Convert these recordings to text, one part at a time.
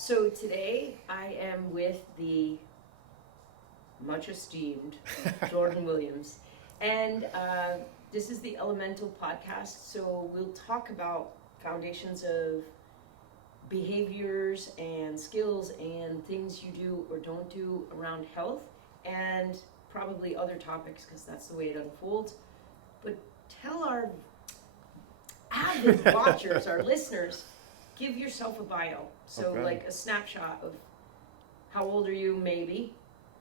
So today I am with the much esteemed Jordan Williams, and this is the Elemental podcast. So we'll talk about foundations of behaviors and skills and things you do or don't do around health, and probably other topics because that's the way it unfolds. But tell our avid watchers, our listeners, give yourself a bio. So Okay. like a snapshot of how old are you, maybe,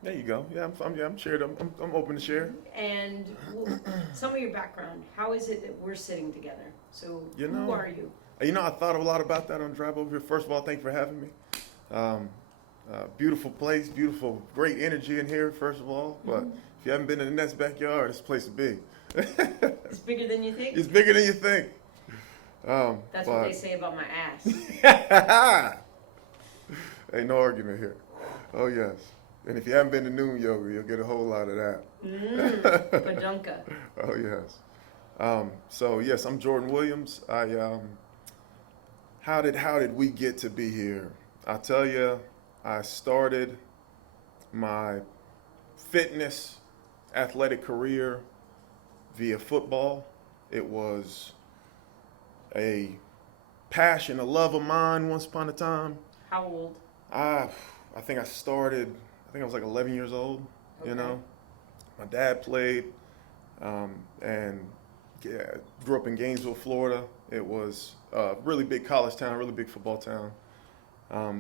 There you go. Yeah, I'm shared. I'm open to share. and some of your background. How is it that we're sitting together? So You who know, are you? I thought a lot about that on the drive over here. First of all, thank you for having me. Beautiful place, beautiful, great energy in here. First of all, but if you haven't been in the Nets backyard, it's a place to be. It's bigger than you think. It's bigger than you think. That's what they say about my ass. Ain't no argument here. Oh yes. And if you haven't been to noon yoga, you'll get a whole lot of that. Badunka. Oh yes. So yes, I'm Jordan Williams. How did we get to be here? I tell you, I started my fitness athletic career via football. It was a passion, a love of mine once upon a time. How old? I think I was like 11 years old, Okay. you know. My dad played and grew up in Gainesville, Florida. It was a really big college town, really big football town.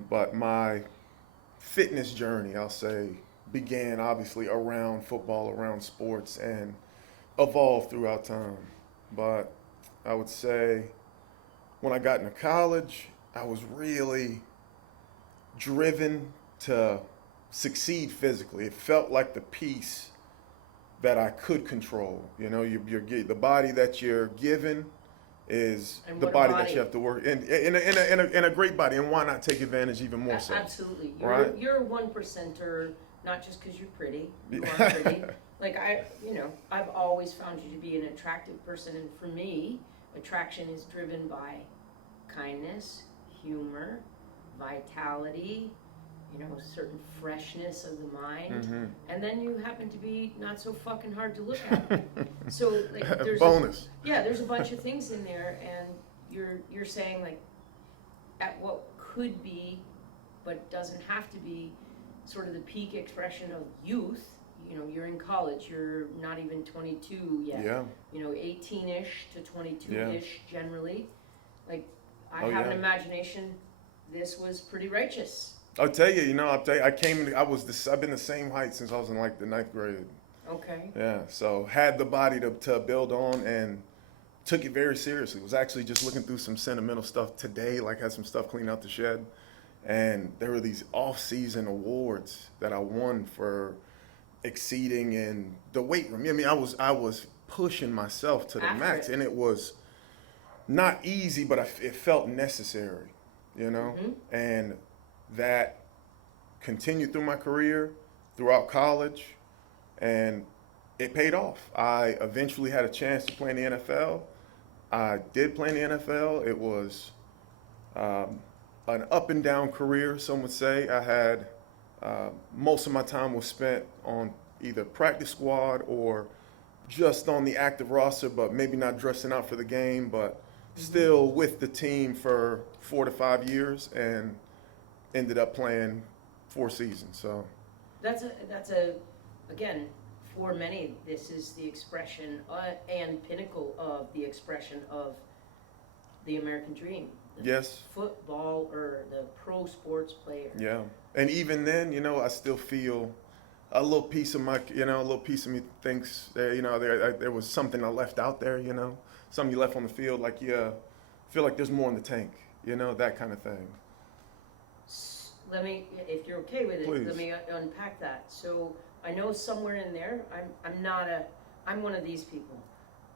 But my fitness journey, I'll say, began obviously around football, around sports, and evolved throughout time. But I would say when I got into college, I was really driven to succeed physically. It felt like the piece that I could control. You know, the body that you're given is And the what body body? that you have to work in a great body, and why not take advantage even more so? Absolutely. Right? You're a 1%er, not just because you're pretty. You are pretty. Like I've always found you to be an attractive person, and for me, attraction is driven by kindness, humor, vitality, certain freshness of the mind, and then you happen to be not so fucking hard to look at. So like there's Bonus. there's a bunch of things in there, and you're saying like at what could be, but doesn't have to be, sort of the peak expression of youth. You're in college, you're not even 22 yet. Yeah. 18-ish to 22-ish generally. Like I Oh, have yeah. an imagination. This was pretty righteous. I've been the same height since I was in like the 9th grade. Okay. Yeah, so had the body to build on and took it very seriously. Was actually just looking through some sentimental stuff today, like had some stuff cleaned out the shed. And there were these off-season awards that I won for exceeding in the weight room. I mean, I was pushing myself to the After max, it. and it was not easy, but it felt necessary, And that continued through my career, throughout college, and it paid off. I eventually had a chance to play in the NFL. I did play in the NFL. It was an up and down career, some would say. I had most of my time was spent on either practice squad or just on the active roster, but maybe not dressing out for the game, but still with the team for 4 to 5 years, and ended up playing 4 seasons. So That's a again, for many, this is the expression and pinnacle of the expression of the American dream. The yes, footballer, the pro sports player. yeah. And even then, I still feel a little piece of me thinks that, there was something I left out there, something you left on the field, like you feel like there's more in the tank, that kind of thing. Let me, if you're okay with it, Please. let me unpack that. So I know somewhere in there, I'm one of these people.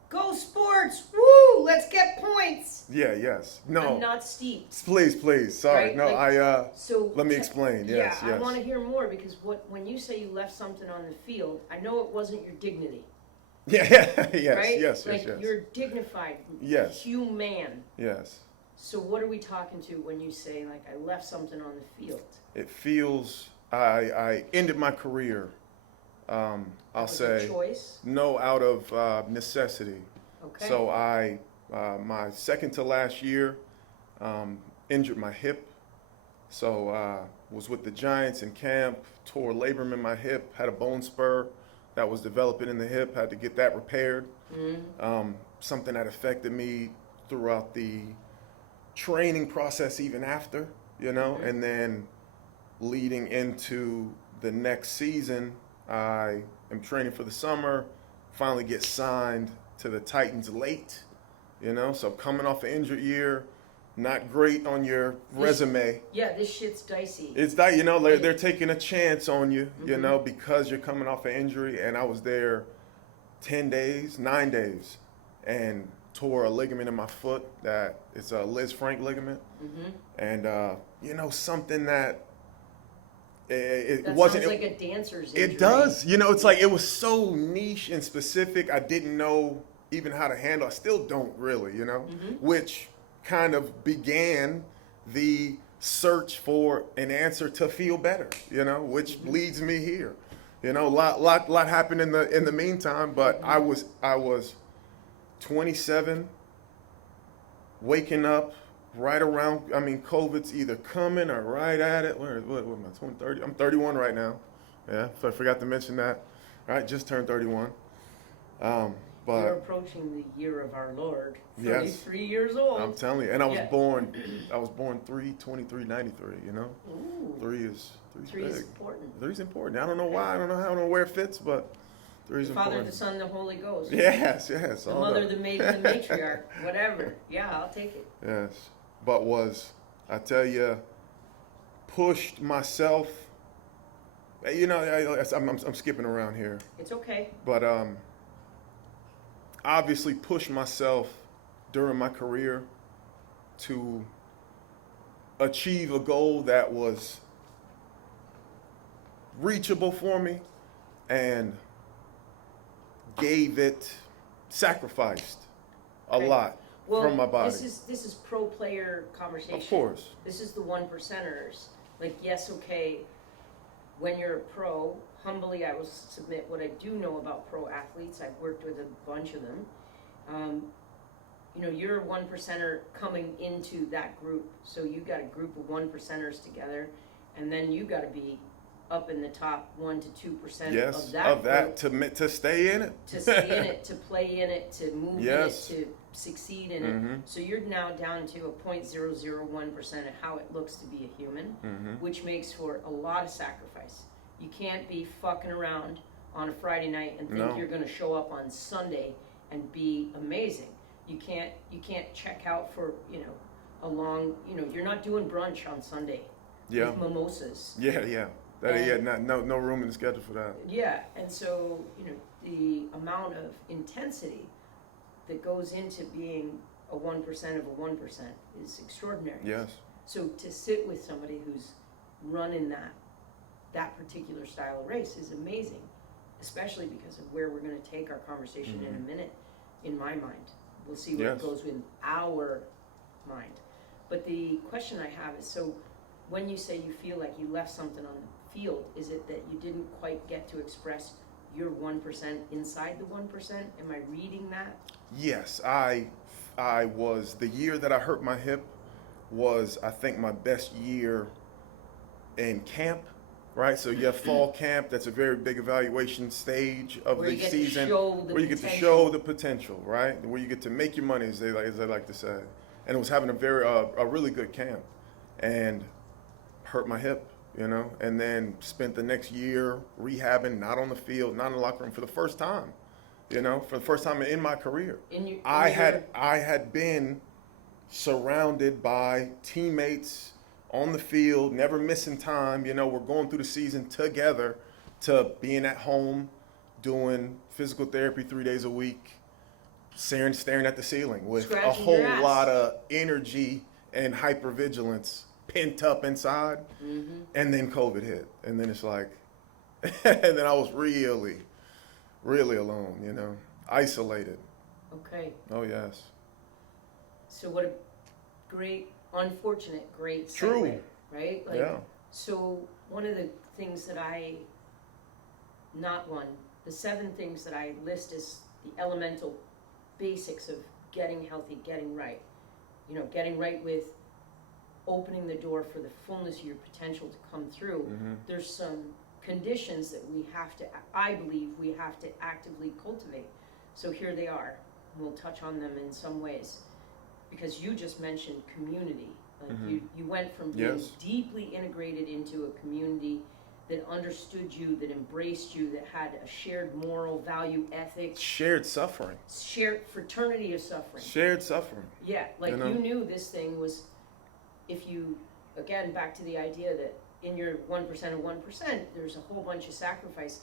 Go sports! Woo! Let's get points! Yeah, yes. No. I'm not steeped. Please. Sorry. Right? No, Like, so let me explain. Yes, I yes. want to hear more, because when you say you left something on the field, I know it wasn't your dignity. Yeah, yes, right? yes. Like you're dignified. Yes. Human. Yes. So what are we talking to when you say, like, I left something on the field? It feels, I ended my career, I'll Was say, it choice? no, out of necessity. Okay. So my second to last year, injured my hip. So was with the Giants in camp, tore a labrum in my hip, had a bone spur that was developing in the hip, had to get that repaired. Something that affected me throughout the training process even after, and then leading into the next season, I am training for the summer, finally get signed to the Titans late, so coming off an injured year, not great on your resume. Yeah, this shit's dicey. It's that, they're taking a chance on you, because you're coming off an injury, and I was there 9 days, and tore a ligament in my foot that it's a Liz Frank ligament. And, something that it that wasn't. Sounds like a dancer's injury. It does. It's like it was so niche and specific. I didn't know even how to handle. I still don't really, which kind of began the search for an answer to feel better, which leads me here. A lot happened in the meantime, but I was 27, waking up right around, COVID's either coming or right at it. What am I, 30? I'm 31 right now. Yeah, so I forgot to mention that. All right, just turned 31. But you're approaching the year of our Lord. 33 yes, years old. I'm telling you. And I was born 3/23/93, Ooh. Three is Three is big. important. Three's important. I don't know why. I don't know where it fits, but three's The Father, important. the Son, the Holy Ghost. Yes. The mother, the maiden, the matriarch. Whatever. Yeah, I'll take it. Yes. But I tell you, pushed myself. I'm skipping around here. It's okay. But obviously pushed myself during my career to achieve a goal that was reachable for me, and sacrificed a lot from my body. This is pro player conversation. Of course. This is the 1%ers. Like, yes, okay, when you're a pro, humbly I will submit what I do know about pro athletes. I've worked with a bunch of them. You're a 1%er coming into that group. So you got a group of 1%ers together, and then you got to be up in the top 1 to 2% yes, of that group, to stay in it, to stay in it, to play in it, to move yes, in it, to succeed in it. So you're now down to a 0.001% of how it looks to be a human, which makes for a lot of sacrifice. You can't be fucking around on a Friday night and think you're going to show up on Sunday and be amazing. You can't check out for a long you're not doing brunch on Sunday with mimosas. Yeah. No room in the schedule for that. Yeah, and so, the amount of intensity that goes into being a 1% of a 1% is extraordinary. Yes. So to sit with somebody who's running that particular style of race is amazing, especially because of where we're going to take our conversation in a minute, in my mind. We'll see where it goes in our mind. But the question I have is, so when you say you feel like you left something on the field, is it that you didn't quite get to express your 1% inside the 1%? Am I reading that? Yes, I was, the year that I hurt my hip was, I think, my best year in camp, right? So you have fall camp, that's a very big evaluation stage of the season, where you get to show the potential, right? Where you get to make your money, as they like to say. And it was having a really good camp, and hurt my hip. And then spent the next year rehabbing, not on the field, not in the locker room, for the first time, for the first time in my career. I had been surrounded by teammates on the field, never missing time. We're going through the season together, to being at home, doing physical therapy 3 days a week, staring at the ceiling with a whole lot of energy and hypervigilance pent up inside. And then COVID hit, and then it's like, and then I was really, really alone, isolated. Okay. Oh yes. So great segue, True. right? Like, Yeah. so one of the things that the 7 things that I list as the elemental basics of getting healthy, getting right. You know, getting right with opening the door for the fullness of your potential to come through. Mm-hmm. There's some conditions that I believe we have to actively cultivate. So here they are. We'll touch on them in some ways. Because you just mentioned community. Like Mm-hmm. you went from being Yes. deeply integrated into a community that understood you, that embraced you, that had a shared moral value, ethics, Shared suffering. shared fraternity of suffering. Shared suffering. Yeah, like You know? you knew this thing was, if you, again, back to the idea that in your 1% of 1%, there's a whole bunch of sacrifice,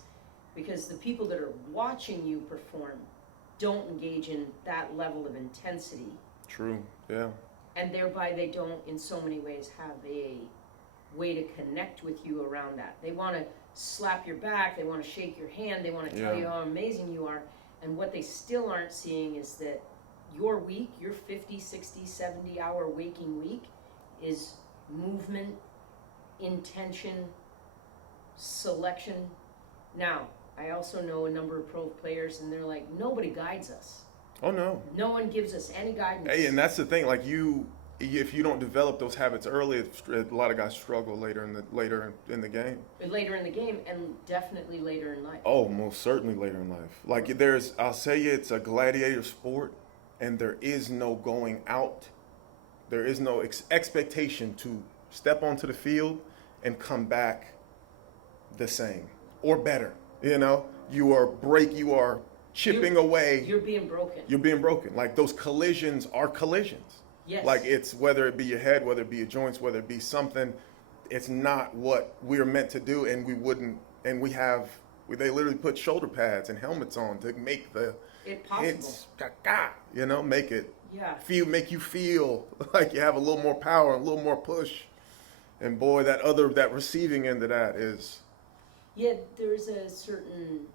because the people that are watching you perform don't engage in that level of intensity, True. Yeah. and thereby they don't, in so many ways, have a way to connect with you around that. They want to slap your back, they want to shake your hand, they want to tell Yeah. you how amazing you are, and what they still aren't seeing is that your week, your 50, 60, 70 hour waking week is movement, intention, selection. Now, I also know a number of pro players, and they're like, nobody guides us. Oh no. No one gives us any guidance. Hey, and that's the thing. Like if you don't develop those habits early, a lot of guys struggle later in the game. Later in the game, and definitely later in life. Oh, most certainly later in life. Like I'll say it's a gladiator sport, and there is no going out. There is no expectation to step onto the field and come back the same or better. You know, you are chipping away. You're being broken. You're being broken. Like those collisions are collisions. Yes. Like it's whether it be your head, whether it be your joints, whether it be something, it's not what we're meant to do, and we wouldn't. And they literally put shoulder pads and helmets on to make it possible. hits, make it Yeah. make you feel like you have a little more power, a little more push. And boy, that receiving end of that is. Yeah, there's a certain,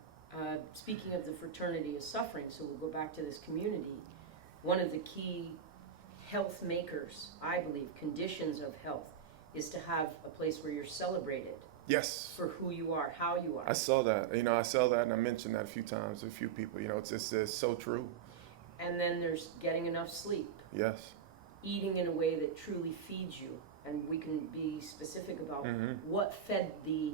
speaking of the fraternity of suffering, so we'll go back to this community. One of the key health makers, I believe, conditions of health, is to have a place where you're celebrated Yes. for who you are, how you are. I saw that. I saw that, and I mentioned that a few times to a few people. It's so true. And then there's getting enough sleep, Yes. eating in a way that truly feeds you. And we can be specific about Mm-hmm. what fed the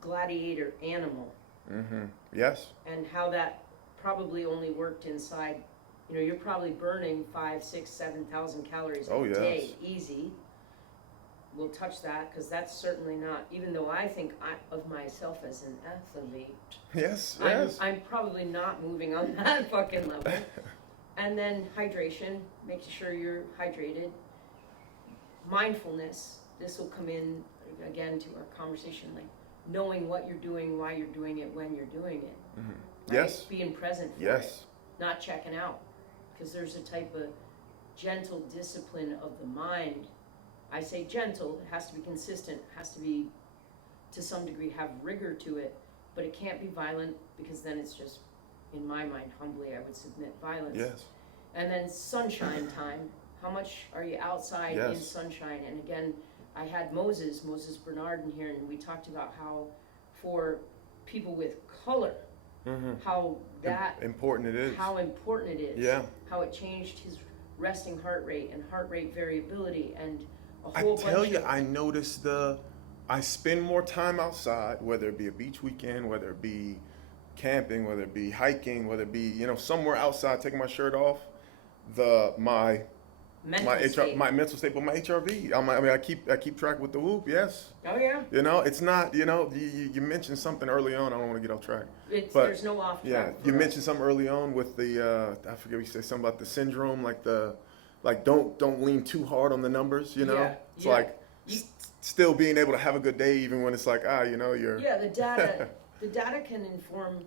gladiator animal, Mm-hmm. Yes. and how that probably only worked inside. You're probably burning 5, 6, 7,000 calories a day, easy. We'll touch that, because that's certainly not, even though I think of myself as an athlete, Yes. I'm probably not moving on that fucking level. And then hydration, making sure you're hydrated. Mindfulness, this will come in again to our conversation, like knowing what you're doing, why you're doing it, when you're doing it. Mm-hmm. Right? Yes. Being present for it, Yes. not checking out. Because there's a type of gentle discipline of the mind. I say gentle, it has to be consistent, it has to be, to some degree, have rigor to it, but it can't be violent, because then it's just, in my mind, humbly, I would submit violence. Yes. And then sunshine time. How much are you outside in Yes. sunshine? And again, I had Moses Bernard in here, and we talked about how for people with color, Mm-hmm. how that Important it is. how important it is. Yeah. How it changed his resting heart rate and heart rate variability and a I whole tell bunch you, of, I noticed I spend more time outside, whether it be a beach weekend, whether it be camping, whether it be hiking, whether it be, somewhere outside, taking my shirt off. My mental state, but my HRV. I keep track with the Whoop. Yes. Oh yeah. It's not. You mentioned something early on. I don't want to get off track. But There's no off track. yeah, you mentioned something early on with the I forget what you said, something about the syndrome, don't lean too hard on the numbers. Yeah, It's yeah. like still being able to have a good day even when it's like you're. Yeah, the data can inform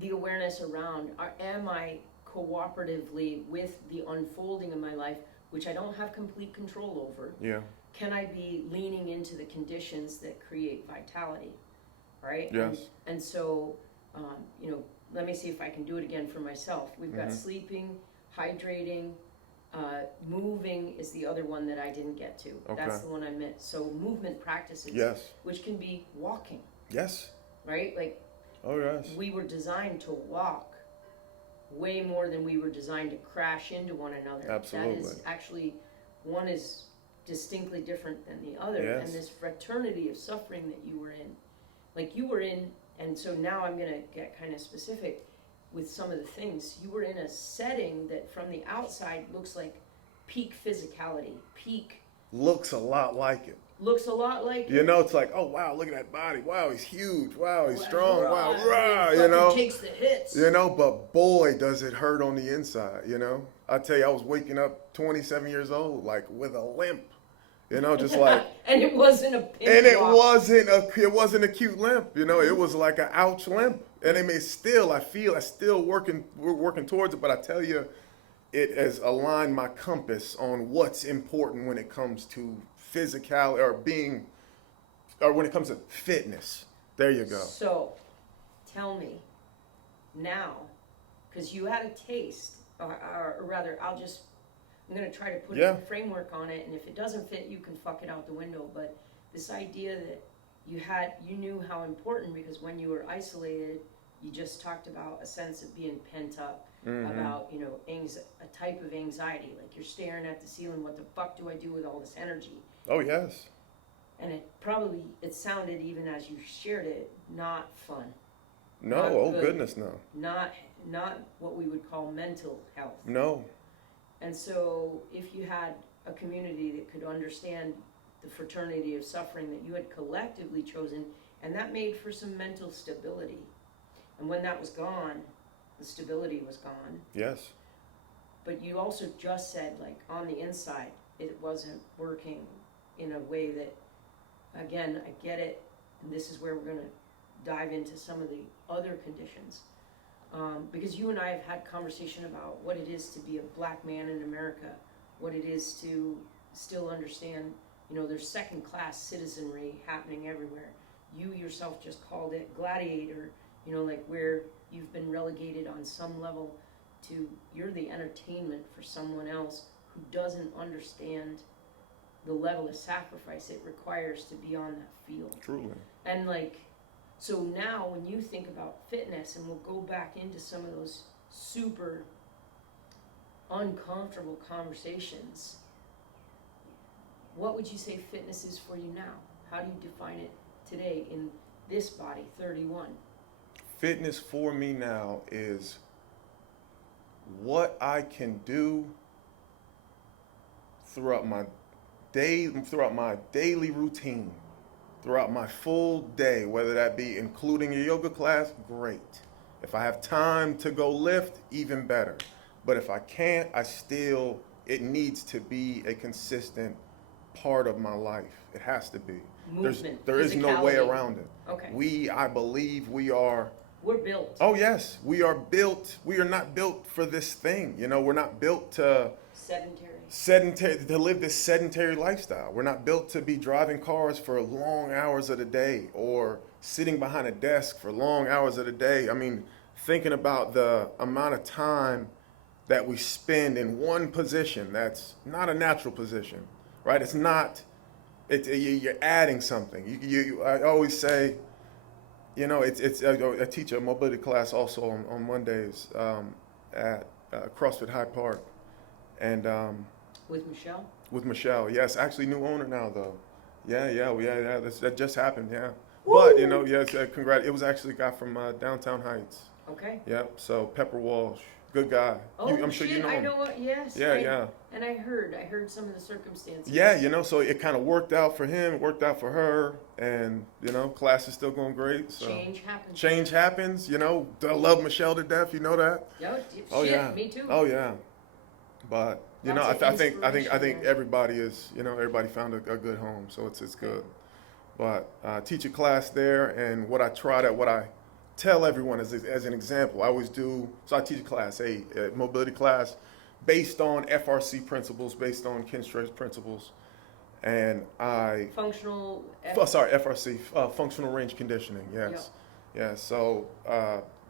the awareness around, am I cooperatively with the unfolding of my life, which I don't have complete control over? Yeah. Can I be leaning into the conditions that create vitality, right? Yes. And so, let me see if I can do it again for myself. We've got sleeping, hydrating, Moving is the other one that I didn't get to. Okay. That's the one I missed. So movement practices, Yes. which can be walking, Yes. right? Like Oh, yes. we were designed to walk way more than we were designed to crash into one another. Absolutely. That is actually, one is distinctly different than the other. Yes. And this fraternity of suffering that you were in, like you were in, and so now I'm going to get kind of specific with some of the things. You were in a setting that from the outside looks like peak physicality, peak, Looks a lot like it. looks a lot like You know, it's like, oh, wow, look at that body. Wow, he's huge. Wow, he's strong. Wow, rah, rah, fucking you know. takes the hits. You know, but boy, does it hurt on the inside, you know. I tell you, I was waking up 27 years old, like with a limp, you know, just like. And it wasn't a pink And it walk. wasn't a cute limp, you know. It was like an ouch limp. And I mean, still, we're working towards it. But I tell you, it has aligned my compass on what's important when it comes to physicality or when it comes to fitness. There you go. So, tell me now, because you had a taste, or rather, I'm going to try to put a framework on it, and if it doesn't fit, you can fuck it out the window. But this idea that you knew how important, because when you were isolated, you just talked about a sense of being pent up, about, you know, a type of anxiety, like you're staring at the ceiling, what the fuck do I do with all this energy? Oh, yes. And it sounded, even as you shared it, not fun. No, Not oh good. goodness, no. Not what we would call mental health. No. And so if you had a community that could understand the fraternity of suffering that you had collectively chosen, and that made for some mental stability. And when that was gone, the stability was gone. Yes. But you also just said, like, on the inside, it wasn't working in a way that, again, I get it, and this is where we're going to dive into some of the other conditions. Because you and I have had conversation about what it is to be a black man in America, what it is to still understand, you know, there's second-class citizenry happening everywhere. You yourself just called it gladiator, you know, like where you've been relegated on some level to, you're the entertainment for someone else who doesn't understand the level of sacrifice it requires to be on that field. Truly. And like, so now when you think about fitness, and we'll go back into some of those super uncomfortable conversations, what would you say fitness is for you now? How do you define it today in this body, 31? Fitness for me now is what I can do throughout my daily routine, throughout my full day, whether that be including a yoga class, great. If I have time to go lift, even better. But if I can't, it needs to be a consistent part of my life. It has to be. Movement, There is no way physicality. around it. Okay. I believe we're built. Oh yes, we are built. We are not built for this thing. You know, we're not built to to live this sedentary lifestyle. We're not built to be driving cars for long hours of the day or sitting behind a desk for long hours of the day. I mean, thinking about the amount of time that we spend in one position that's not a natural position, right? It's not. You're adding something. I always say, you know, I teach a mobility class also on Mondays at CrossFit High Park, and With Michelle? With Michelle, yes, actually new owner now though. Yeah, that just happened, yeah. Woo! But you know, yes, congrats. It was actually a guy from Downtown Heights. Okay. Yep. So Pepper Walsh, good guy. Oh, I'm sure you know him. I know what. Yes. Yeah. And I heard some of the circumstances. Yeah, you know, so it kind of worked out for him, worked out for her, and you know, class is still going great. So Change happens. You know, I love Michelle to death. You know that. Yeah. Me too. Oh yeah. But you know, I think everybody found a good home, so it's good. But teach a class there, and what I tell everyone as an example, I always do. So I teach a class, a mobility class, based on FRC principles, based on Kinstretch principles, and FRC, functional range conditioning. Yes, yeah. So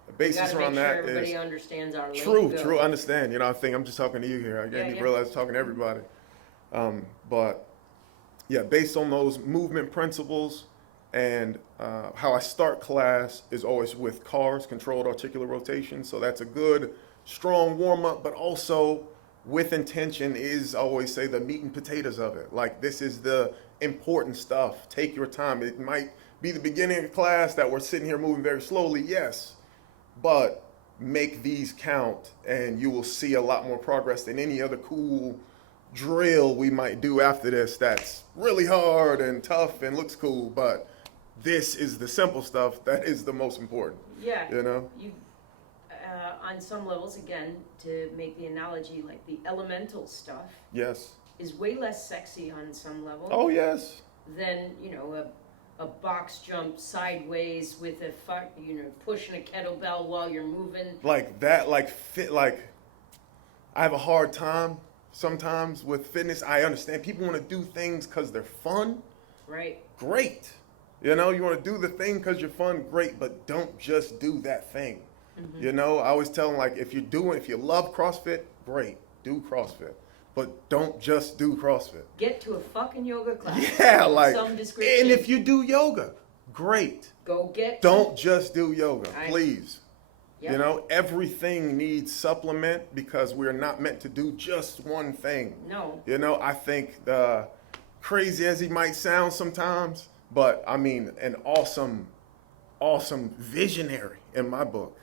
The basis we around gotta make that sure everybody is understands our true, lingo. true, understand. You know, I think I'm just talking to you here. I didn't realize I'm talking to everybody. But yeah, based on those movement principles and how I start class is always with CARS, controlled articular rotation. So that's a good, strong warm up, but also with intention is, I always say, the meat and potatoes of it. Like, this is the important stuff. Take your time. It might be the beginning of class that we're sitting here moving very slowly, yes, but make these count and you will see a lot more progress than any other cool drill we might do after this that's really hard and tough and looks cool, but this is the simple stuff that is the most important. Yeah. You know? You, on some levels, again, to make the analogy, like the elemental stuff Yes. is way less sexy on some level Oh, yes. than, you know, a box jump sideways with pushing a kettlebell while you're moving. Like that, like fit, like I have a hard time sometimes with fitness. I understand people want to do things because they're fun. Right. Great. You know, you want to do the thing because you're fun, great, but don't just do that thing. Mm-hmm. You know, I always tell them, like, if you love CrossFit, great, do CrossFit. But don't just do CrossFit. Get to a fucking yoga class. Yeah, like, some description. and if you do yoga, great. Go get. Don't just do yoga, please. Yep. You know, everything needs supplement because we're not meant to do just one thing. No. You know, I think crazy as he might sound sometimes, but I mean, an awesome visionary in my book,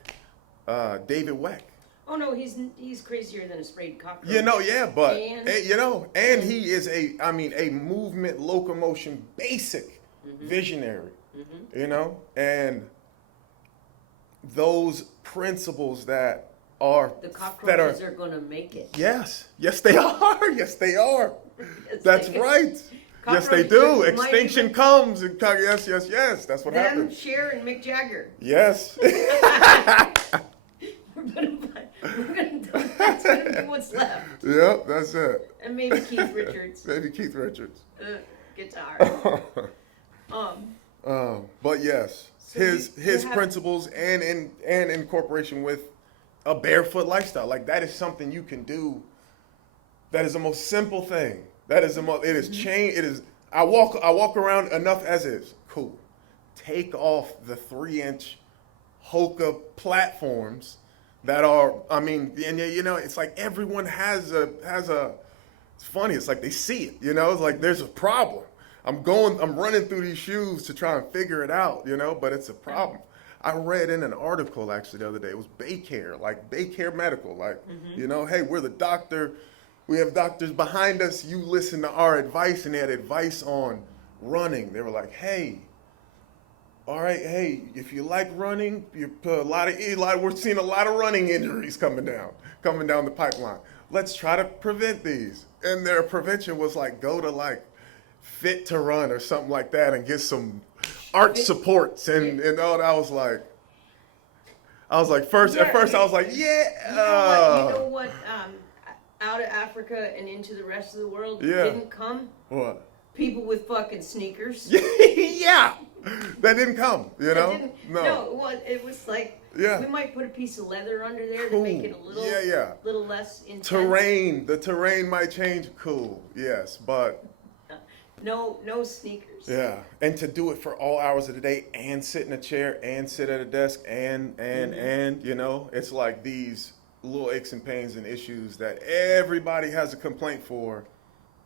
David Weck. Oh no, he's crazier than a sprayed cockroach. You know, yeah, but he is a movement locomotion basic visionary. Mm-hmm. You know, and those principles that are the cockroaches are going to make it. Yes, they are. Yes, they are. Yes, That's right. Yes, they do. Extinction comes. And yes. That's what happens. Cher and Mick Jagger. Yes. That's going to be what's left. Yep, that's it. And maybe Keith Richards. Guitar. But yes, so his principles and in corporation with a barefoot lifestyle, like that is something you can do. That is the most simple thing. That is it is change. It is. I walk around enough as is. Cool. Take off the 3-inch Hoka platforms that are. I mean, and you know, it's like everyone has a. It's funny. It's like they see it. You know, it's like there's a problem. I'm running through these shoes to try and figure it out. You know, but it's a problem. I read in an article actually the other day. It was Baycare Medical. Like, you know, hey, we're the doctor. We have doctors behind us. You listen to our advice, and they had advice on running. They were like, hey, all right, hey, if you like running, you put we're seeing a lot of running injuries coming down the pipeline. Let's try to prevent these. And their prevention was like, go to like Fit to Run or something like that and get some arch supports and all that. I was like, at first I was like, yeah. You know what? Out of Africa and into the rest of the world didn't come? What? People with fucking sneakers. Yeah. That didn't come, you know? No, it was like, we might put a piece of leather under there to make it a little less intense. The terrain might change, cool, yes, but. No sneakers. Yeah, and to do it for all hours of the day and sit in a chair and sit at a desk and, you know, it's like these little aches and pains and issues that everybody has a complaint for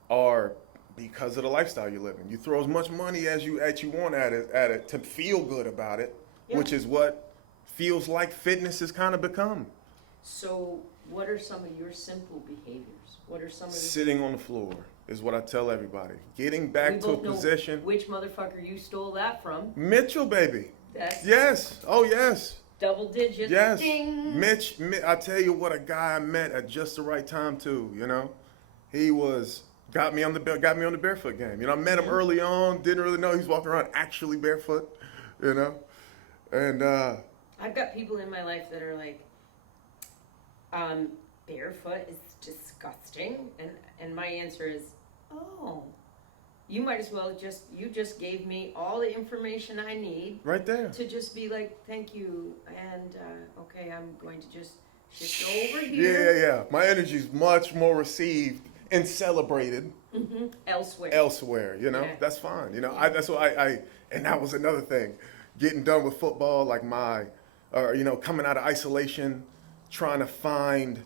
are because of the lifestyle you live in. You throw as much money as you want at it to feel good about it, which is what feels like fitness has kind of become. So what are some of your simple behaviors? What are some of sitting on the floor is what I tell everybody. Getting back to a position. Which motherfucker you stole that from? Mitchell, baby. That's yes. Oh, yes. Double digits. Yes. Ding. Mitch, I tell you what, a guy I met at just the right time too. You know, he got me on the barefoot game. You know, I met him early on. Didn't really know he was walking around actually barefoot. You know, and I've got people in my life that are like, barefoot is disgusting, and my answer is, oh, You might as well you just gave me all the information I need Right there. to just be like, thank you, and okay, I'm going to just shift over here. Yeah. My energy's much more received and celebrated Elsewhere. you know. Yeah. That's fine, you know. That's what I and that was another thing, getting done with football, like you know, coming out of isolation, trying to find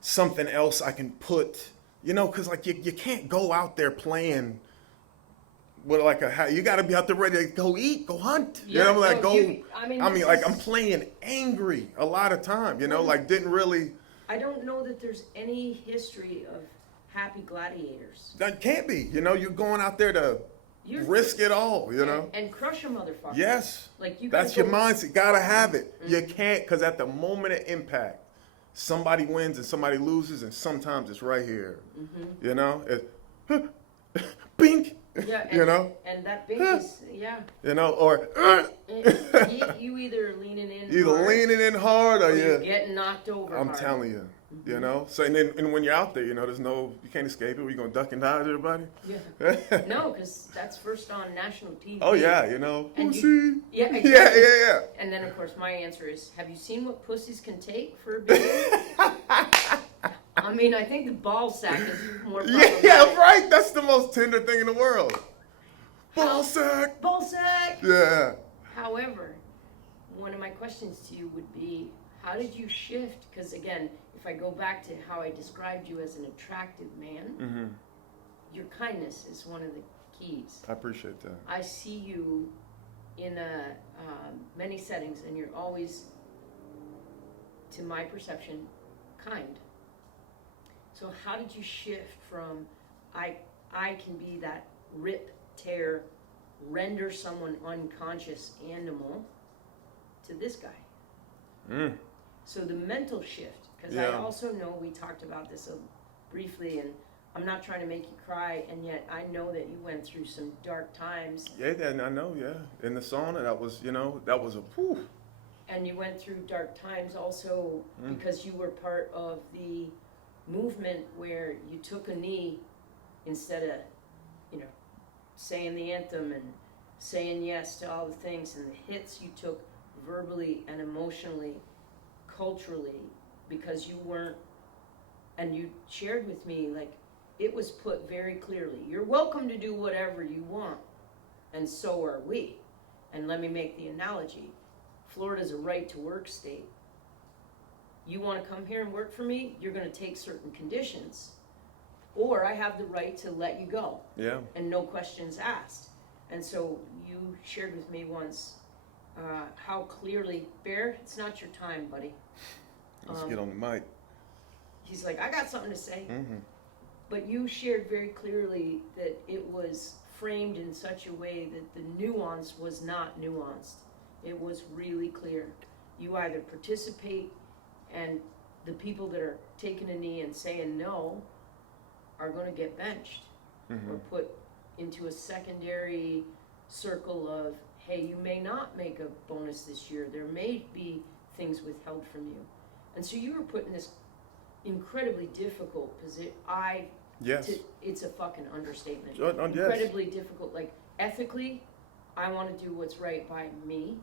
something else I can put, you know, because like you can't go out there playing with like you got to be out there ready to go eat, go hunt, you know, like I mean like I'm playing angry a lot of time, you know, like didn't really. I don't know that there's any history of happy gladiators. That can't be, you know. You're going out there to risk it all, you know. And crush a motherfucker. Yes. Like that's your mindset. Gotta have it. You can't, because at the moment of impact, somebody wins and somebody loses, and sometimes it's right here. You know, bink. Yeah, and, you know, and that bink is you know, or you either leaning in hard, or you're getting knocked over. I'm telling you. You know, so and when you're out there, you know, you can't escape it. We're gonna duck and dodge everybody. Yeah. No, because that's first on national TV. Oh yeah, you know, and pussy. Yeah, exactly. Yeah. And then of course my answer is, have you seen what pussies can take for a baby? I mean, I think the ball sack is more problematic. Yeah, right. That's the most tender thing in the world. Ball sack. Ball sack. Yeah. However, one of my questions to you would be, how did you shift? Because again, if I go back to how I described you as an attractive man, your kindness is one of the keys. I appreciate that. I see you in many settings, and you're always, to my perception, kind. So how did you shift from I can be that rip, tear, render someone unconscious animal to this guy? So the mental shift, because I also know we talked about this briefly, and I'm not trying to make you cry, and yet I know that you went through some dark times. Yeah, and I know, in the sauna, that was, you know, that was a whew. And you went through dark times also because you were part of the movement where you took a knee instead of, you know, saying the anthem and saying yes to all the things, and the hits you took verbally and emotionally, culturally, because you weren't, and you shared with me, like, it was put very clearly, you're welcome to do whatever you want, and so are we. And let me make the analogy. Florida's a right to work state. You want to come here and work for me, you're going to take certain conditions, or I have the right to let you go. Yeah. And no questions asked. And so you shared with me once how clearly, Bear, it's not your time, buddy. Let's get on the mic. He's like, I got something to say. But you shared very clearly that it was framed in such a way that the nuance was not nuanced. It was really clear. You either participate, and the people that are taking a knee and saying no are going to get benched or put into a secondary circle of, hey, you may not make a bonus this year. There may be things withheld from you. And so you were put in this incredibly difficult position. It's a fucking understatement. Incredibly difficult. Like, ethically, I want to do what's right by me,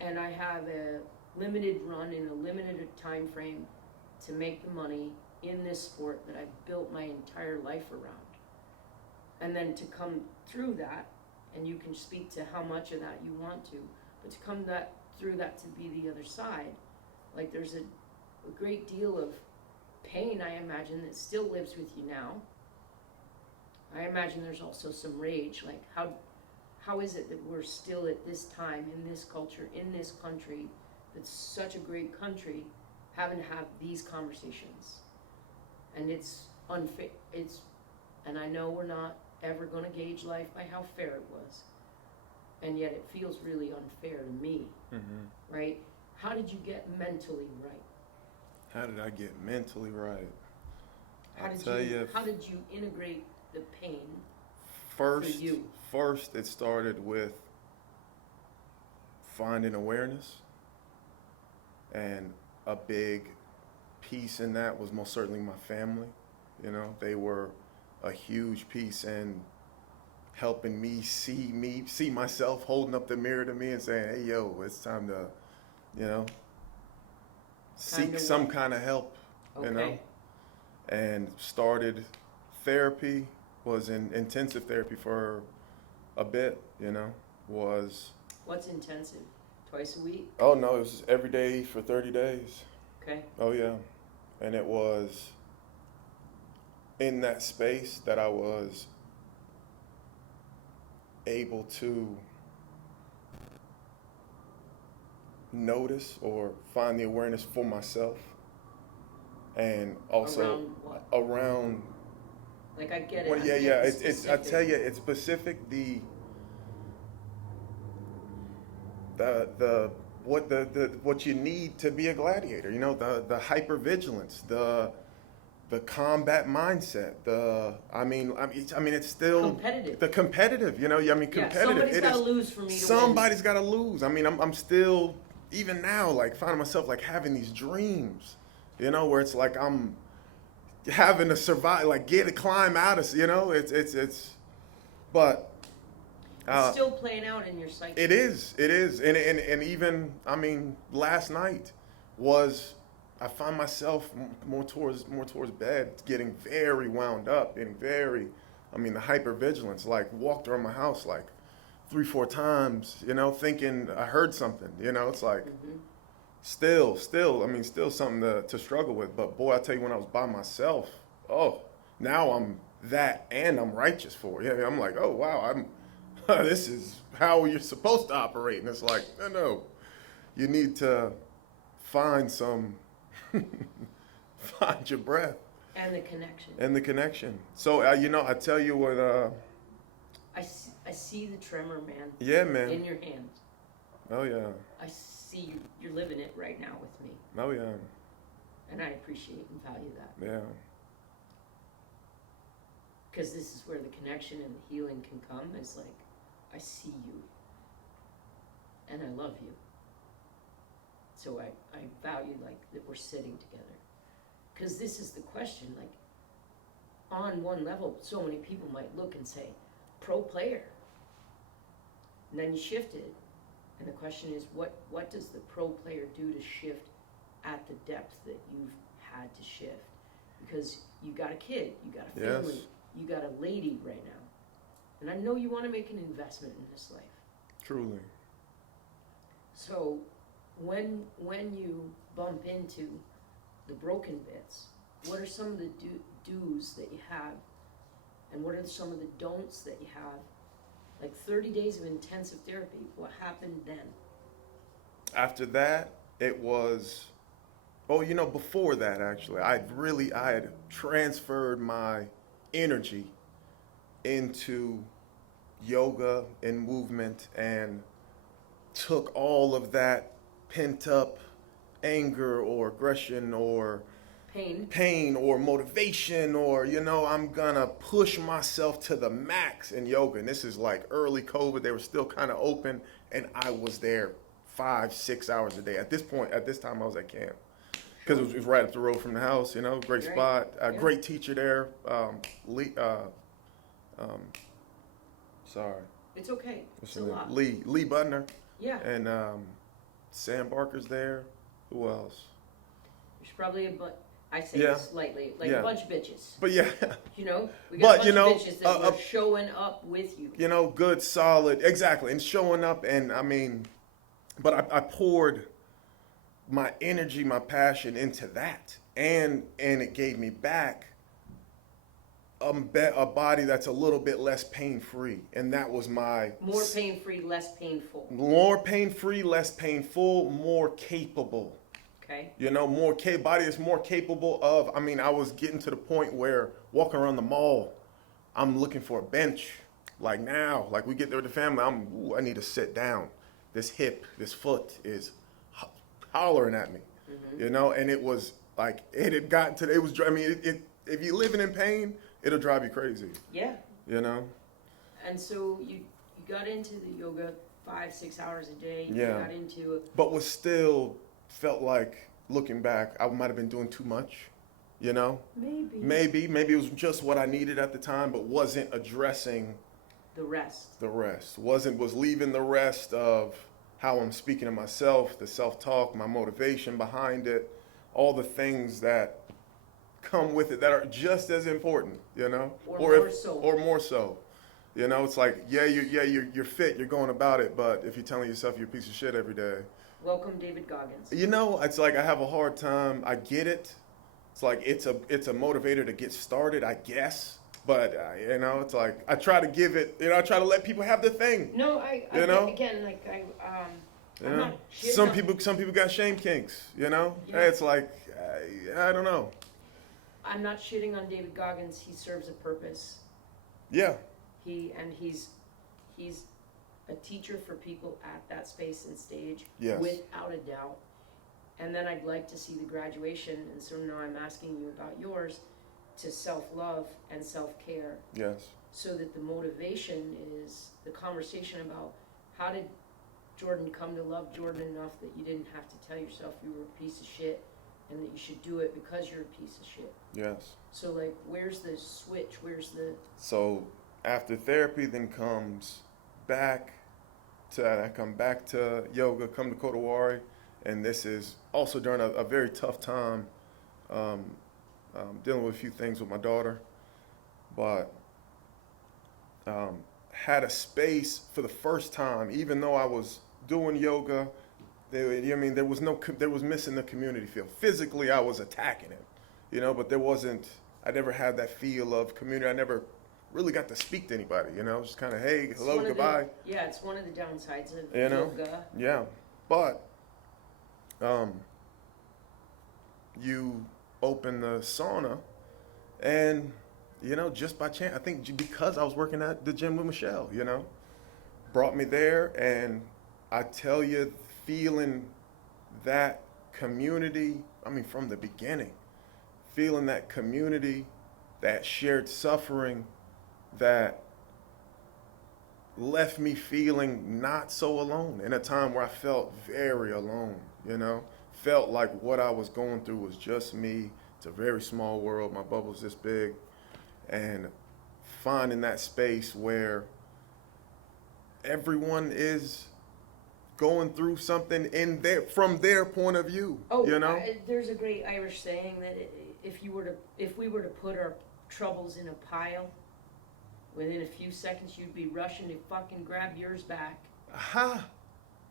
and I have a limited run in a limited time frame to make the money in this sport that I've built my entire life around. And then to come through that, and you can speak to how much of that you want to, but to come through that to be the other side, like, there's a great deal of pain, I imagine, that still lives with you now. I imagine there's also some rage, like, how is it that we're still at this time, in this culture, in this country, that's such a great country, having to have these conversations? And it's unfair. And I know we're not ever going to gauge life by how fair it was, and yet it feels really unfair to me. Right? How did you get mentally right? How did I get mentally right? How did you integrate the pain for you? First, it started with finding awareness, and a big piece in that was most certainly my family. You know, they were a huge piece in helping me see myself, holding up the mirror to me and saying, hey, yo, it's time to, you know, seek some kind of help, you know, and started therapy, was in intensive therapy for a bit, you know, was. What's intensive? Twice a week? Oh, no, it was every day for 30 days. Okay. Oh, yeah. And it was in that space that I was able to notice or find the awareness for myself, and also Around what? around Like, I get it. well, I'm yeah, getting it's I tell you, it's specific. The what you need to be a gladiator, you know, the hypervigilance, the combat mindset, I mean it's still competitive. the competitive, you know, I mean competitive. Somebody's got to lose for me to Somebody's got to lose. I mean, I'm still, even now, like, finding myself like having these dreams, you know, where it's like I'm having to survive, like climb out of, you know, but it's still playing out in your psyche. it is, and even, I mean, last night was, I find myself more towards bed, getting very wound up, getting very, I mean, the hypervigilance, like walked around my house like 3-4 times, you know, thinking I heard something, you know, it's like, still something to struggle with. But boy, I tell you, when I was by myself, oh, now I'm that, and I'm righteous for it. Yeah, I'm like, oh wow, this is how you're supposed to operate. And it's like, no, you need to find find your breath. And the connection. So, you know, I tell you what, I see the tremor, man. Yeah, man. In your hand. Oh, yeah. I see you're living it right now with me. Oh, yeah. And I appreciate and value that. Yeah. Because this is where the connection and the healing can come. It's like, I see you. And I love you. So I value, like, that we're sitting together. Because this is the question, like, on one level, so many people might look and say, pro player. And then you shift it. And the question is, what does the pro player do to shift at the depth that you've had to shift? Because you got a kid, you got a family, you got a lady right now. And I know you want to make an investment in this life. Truly. So when you bump into the broken bits, what are some of the do's that you have? And what are some of the don'ts that you have? Like 30 days of intensive therapy, what happened then? After that, it was, you know, before that, actually, I had transferred my energy into yoga and movement, and took all of that pent up anger or aggression or pain or motivation, or, you know, I'm gonna push myself to the max in yoga. And this is like early COVID. They were still kind of open, and I was there 5-6 hours a day. At this time I was at camp, because it was right up the road from the house, you know, great spot, great teacher there, sorry. It's okay. It's a lot. Lee Butner. Yeah. And Sam Barker's there. Who else? There's probably I say this lightly, like a bunch of bitches. But yeah. You know, we got a bunch of bitches that were showing up with you. You know, good, solid, exactly, and showing up, and I mean, but I poured my energy, my passion into that, and it gave me back a body that's a little bit less pain-free, and that was my... More pain-free, less painful. More pain-free, less painful, more capable. Okay. You know, body is more capable of, I mean, I was getting to the point where walking around the mall, I'm looking for a bench. Like now, like we get there with the family, I need to sit down. This hip, this foot is hollering at me, you know, and it was like, it had gotten to, if you're living in pain, it'll drive you crazy. Yeah. You know? And so you got into the yoga 5-6 hours a day. Yeah. You got into it. But was still felt like, looking back, I might have been doing too much, you know? Maybe it was just what I needed at the time, but wasn't addressing the rest. The rest was leaving the rest of how I'm speaking to myself, the self-talk, my motivation behind it, all the things that come with it that are just as important, you know, Or more so. or more so. You know, it's like, you're fit, you're going about it, but if you're telling yourself you're a piece of shit every day. Welcome, David Goggins. You know, it's like I have a hard time. I get it. It's like it's a motivator to get started, I guess. But you know, it's like I try to give it. You know, I try to let people have their thing. No, you know? Again, like You I'm know, not some shitting people got shame kinks. You know, Yeah. It's like I don't know. I'm not shitting on David Goggins. He serves a purpose. Yeah, He's a teacher for people at that space and stage, Yes. without a doubt. And then I'd like to see the graduation, and so now I'm asking you about yours, to self-love and self-care, yes, so that the motivation is the conversation about how did Jordan come to love Jordan enough that you didn't have to tell yourself you were a piece of shit and that you should do it because you're a piece of shit. yes. So like, where's the switch? Where's the... So after therapy, then comes back I come back to yoga, come to Kodawari, and this is also during a very tough time, dealing with a few things with my daughter, but had a space for the first time, even though I was doing yoga. There was missing the community feel. Physically, I was attacking it, you know, but I never had that feel of community. I never really got to speak to anybody, you know, just kind of, hey, hello, goodbye. It's one of the downsides of You know? yoga. Yeah, but you open the sauna, and you know, just by chance, I think because I was working at the gym with Michelle, you know, brought me there, and I tell you, feeling that community, I mean, from the beginning, feeling that community, that shared suffering, that left me feeling not so alone in a time where I felt very alone, you know? Felt like what I was going through was just me. It's a very small world. My bubble's this big. And finding that space where everyone is going through something from their point of view, you know? There's a great Irish saying that if we were to put our troubles in a pile, within a few seconds, you'd be rushing to fucking grab yours back. Aha!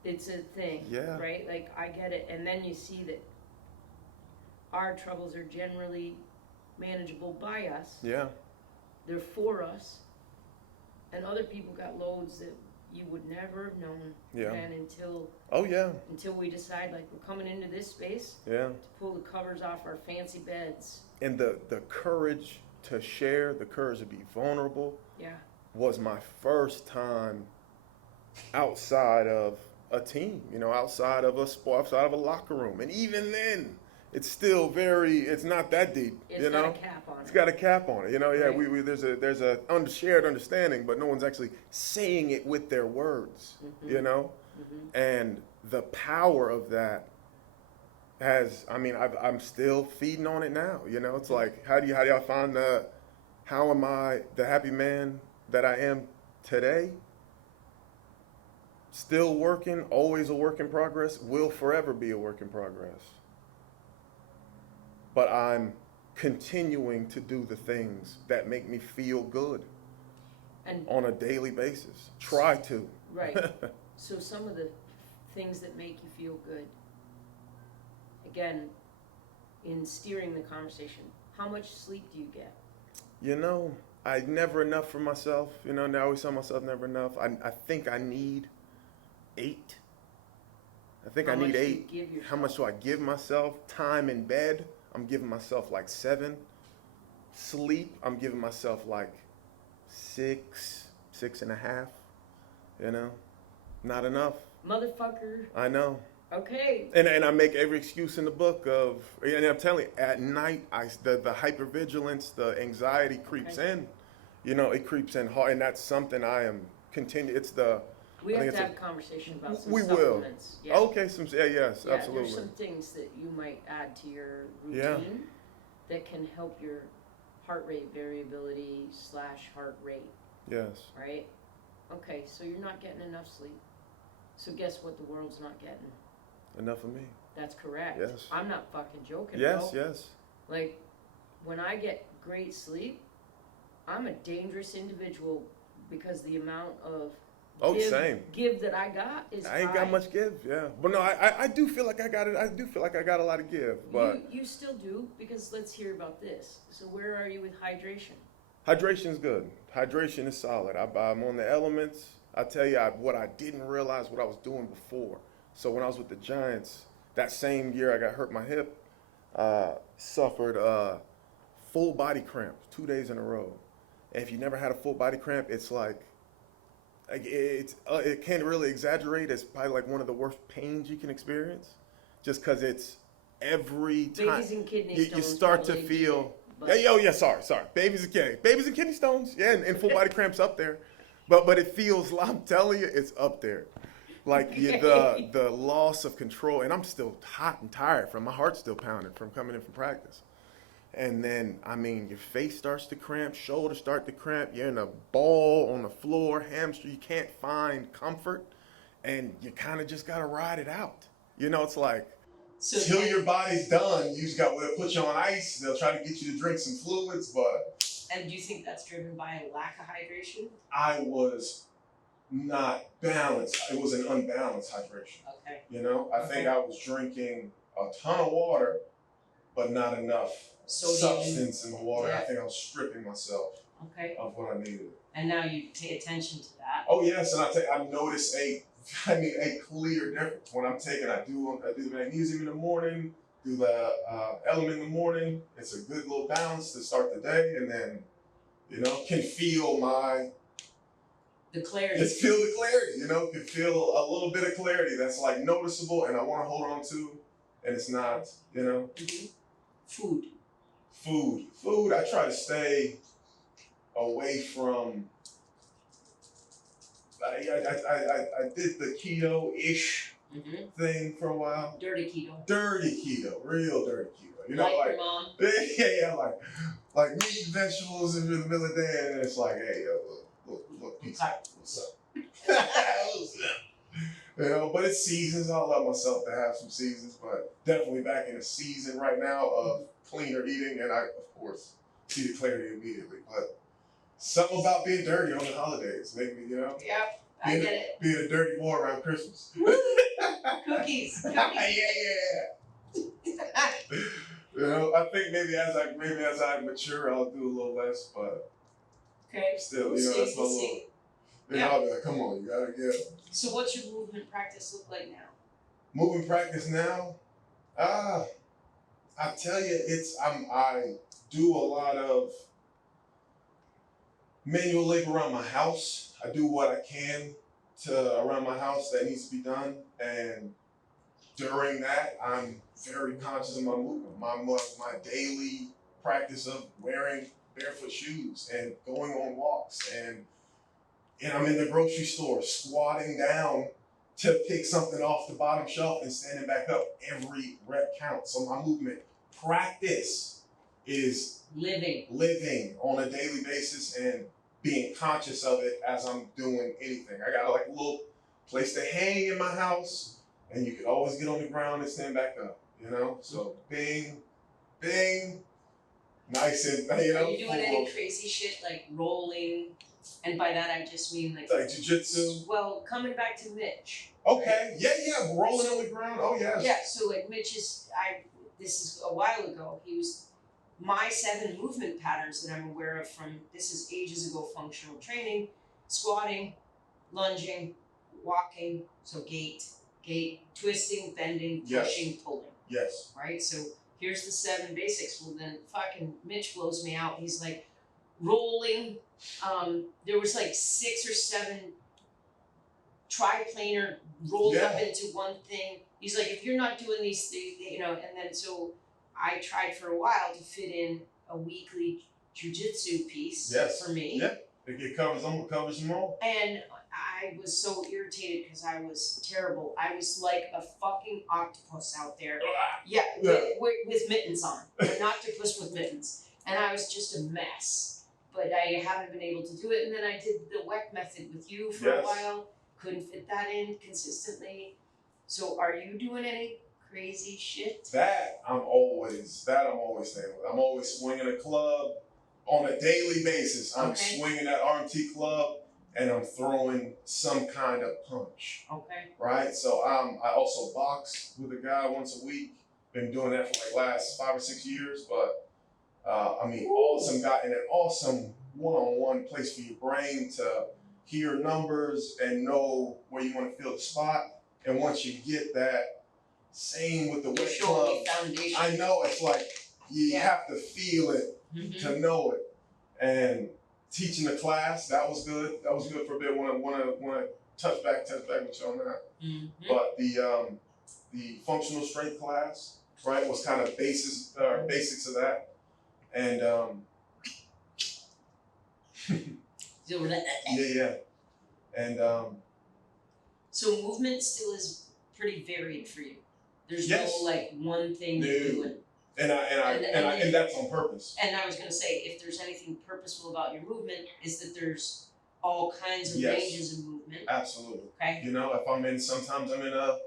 It's a thing, Yeah. right? Like, I get it. And then you see that our troubles are generally manageable by us. Yeah. They're for us. And other people got loads that you would never have known. Yeah. And until we decide, like, we're coming into this space Yeah. to pull the covers off our fancy beds. And the courage to share, the courage to be vulnerable, was my first time outside of a team, you know, outside of a sport, outside of a locker room. And even then, it's still it's not that deep, you know? It's got a cap on it. It's got a cap on it, you know? Yeah, Right. there's a shared understanding, but no one's actually saying it with their words, you know? Mm-hmm. And the power of that I'm still feeding on it now, you know? It's like, how do I find how am I the happy man that I am today? Still working, always a work in progress, will forever be a work in progress. But I'm continuing to do the things that make me feel good And on a daily basis. Try to. right. So some of the things that make you feel good, again, in steering the conversation, how much sleep do you get? You know, I never enough for myself. You know, I always tell myself never enough. I think I need 8. I think I need 8. How much do you give yourself? How much do I give myself? Time in bed, I'm giving myself like 7. Sleep, I'm giving myself like 6, 6.5. You know, not enough. Motherfucker. I know. Okay. And I make every excuse in the book and I'm telling you, at night, the hypervigilance, the anxiety creeps in. You know, it creeps in hard, and that's something I am continue. We have to have a conversation about some we supplements. will. Yeah. Okay, yes, Yeah, absolutely. there's some things that you might add to your routine Yeah. that can help your heart rate variability / heart rate, Yes. right? Okay, so you're not getting enough sleep. So guess what the world's not getting? Enough of me. That's correct. Yes. I'm not fucking joking, Yes, bro. yes. Like, when I get great sleep, I'm a dangerous individual because the amount of give that I got is I ain't high. got much give, yeah. But no, I do feel like I got it. I do feel like I got a lot of give. But you still do, because let's hear about this. So where are you with hydration? hydration's good. Hydration is solid. I'm on the elements. I tell you what I didn't realize what I was doing before. So when I was with the Giants, that same year I got hurt my hip, suffered full body cramps 2 days in a row. And if you never had a full body cramp, it's like it can't really exaggerate. It's probably like one of the worst pains you can experience, just because it's every time Babies and kidney stones you start to probably feel. need it, Yeah, sorry. Babies and kidney stones. Yeah, and full body cramps up there, but it feels. I'm telling you, it's up there. Like the loss of control, and I'm still hot and tired from my heart's still pounding from coming in from practice. And then, I mean, your face starts to cramp, shoulders start to cramp, you're in a ball on the floor, hamstring, you can't find comfort, and you kind of just got to ride it out. You know, it's like, till your body's done, you just got to put you on ice, they'll try to get you to drink some fluids, but... And do you think that's driven by a lack of hydration? I was not balanced. It was an unbalanced hydration. Okay. You know, I think I was drinking a ton of water, but not enough substance in the water. Yeah. I think I was stripping myself of what I needed. And now you pay attention to that. Oh yes, and I noticed a clear difference when I'm taking. I do the magnesium in the morning, do the element in the morning. It's a good little balance to start the day, and then can feel the clarity. Just feel the clarity. Can feel a little bit of clarity that's like noticeable, and I want to hold on to, and it's not. Mm-hmm. Food. I try to stay away from. I did the keto-ish thing for a while. Dirty keto, real dirty keto. Like your mom. Yeah, like meat and vegetables in the middle of the day, and it's like, hey, look, pizza, what's up? But it's seasons. I allow myself to have some seasons, but definitely back in a season right now of cleaner eating, and I, of course, see the clarity immediately. But something about being dirty on the holidays make me, Yep, I get it. Being a dirty boy around Christmas. Cookies. Yeah. I think maybe as I mature, I'll do a little less, but still, that's my little. Then I'll be like, come on, you gotta get it. So what's your movement practice look like now? Movement practice now? I tell you, I do a lot of manual labor around my house. I do what I can around my house that needs to be done, and during that, I'm very conscious of my movement. My daily practice of wearing barefoot shoes and going on walks, and I'm in the grocery store squatting down to pick something off the bottom shelf and standing back up. Every rep counts. So my movement practice is living on a daily basis and being conscious of it as I'm doing anything. I got like a little place to hang in my house, and you can always get on the ground and stand back up, So bing, nice and, Are you doing any crazy shit like rolling? And by that I just mean like jiu-jitsu? Well, coming back to Mitch. Okay, right? Yeah, rolling on the ground, oh yes. Yeah, so like Mitch this is a while ago, he was my 7 movement patterns that I'm aware of this is ages ago, functional training, squatting, lunging, walking, so gait, twisting, bending, pushing, pulling. Yes. Right, so here's the 7 basics. Well then fucking Mitch blows me out. He's like, rolling, there was like 6 or 7 triplanar rolled up into one thing. He's like, if you're not doing these things, and then so I tried for a while to fit in a weekly jiu-jitsu piece for me. Yeah, it covers them all. And I was so irritated because I was terrible. I was like a fucking octopus out there. With mittens on. An octopus with mittens. And I was just a mess. but I haven't been able to do it. And then I did the Wreck Method with you for a Yes. while. Couldn't fit that in consistently. So are you doing any crazy shit? That I'm always staying with. I'm always swinging a club on a daily basis. I'm Okay. swinging that RMT club and I'm throwing some kind of punch. Okay. Right? So I also box with a guy once a week. Been doing that for like last 5 or 6 years, but I mean, awesome guy and an awesome one-on-one place for your brain to hear numbers and know where you want to feel the spot. And once you get that, same with the You're weight showing club. me foundation. I know it's like you have to feel it to know it. And teaching the class, that was good. That was good for a bit. Want to touch back with you on that. But the functional strength class, right, was kind of basics of that. And yeah. And so movement still is pretty varied for you. There's yes. no like one thing you're doing. And that's on purpose. And I was gonna say, if there's anything purposeful about your movement, is that there's all kinds of yes. ranges of movement. Absolutely. Okay. You know, sometimes I'm in a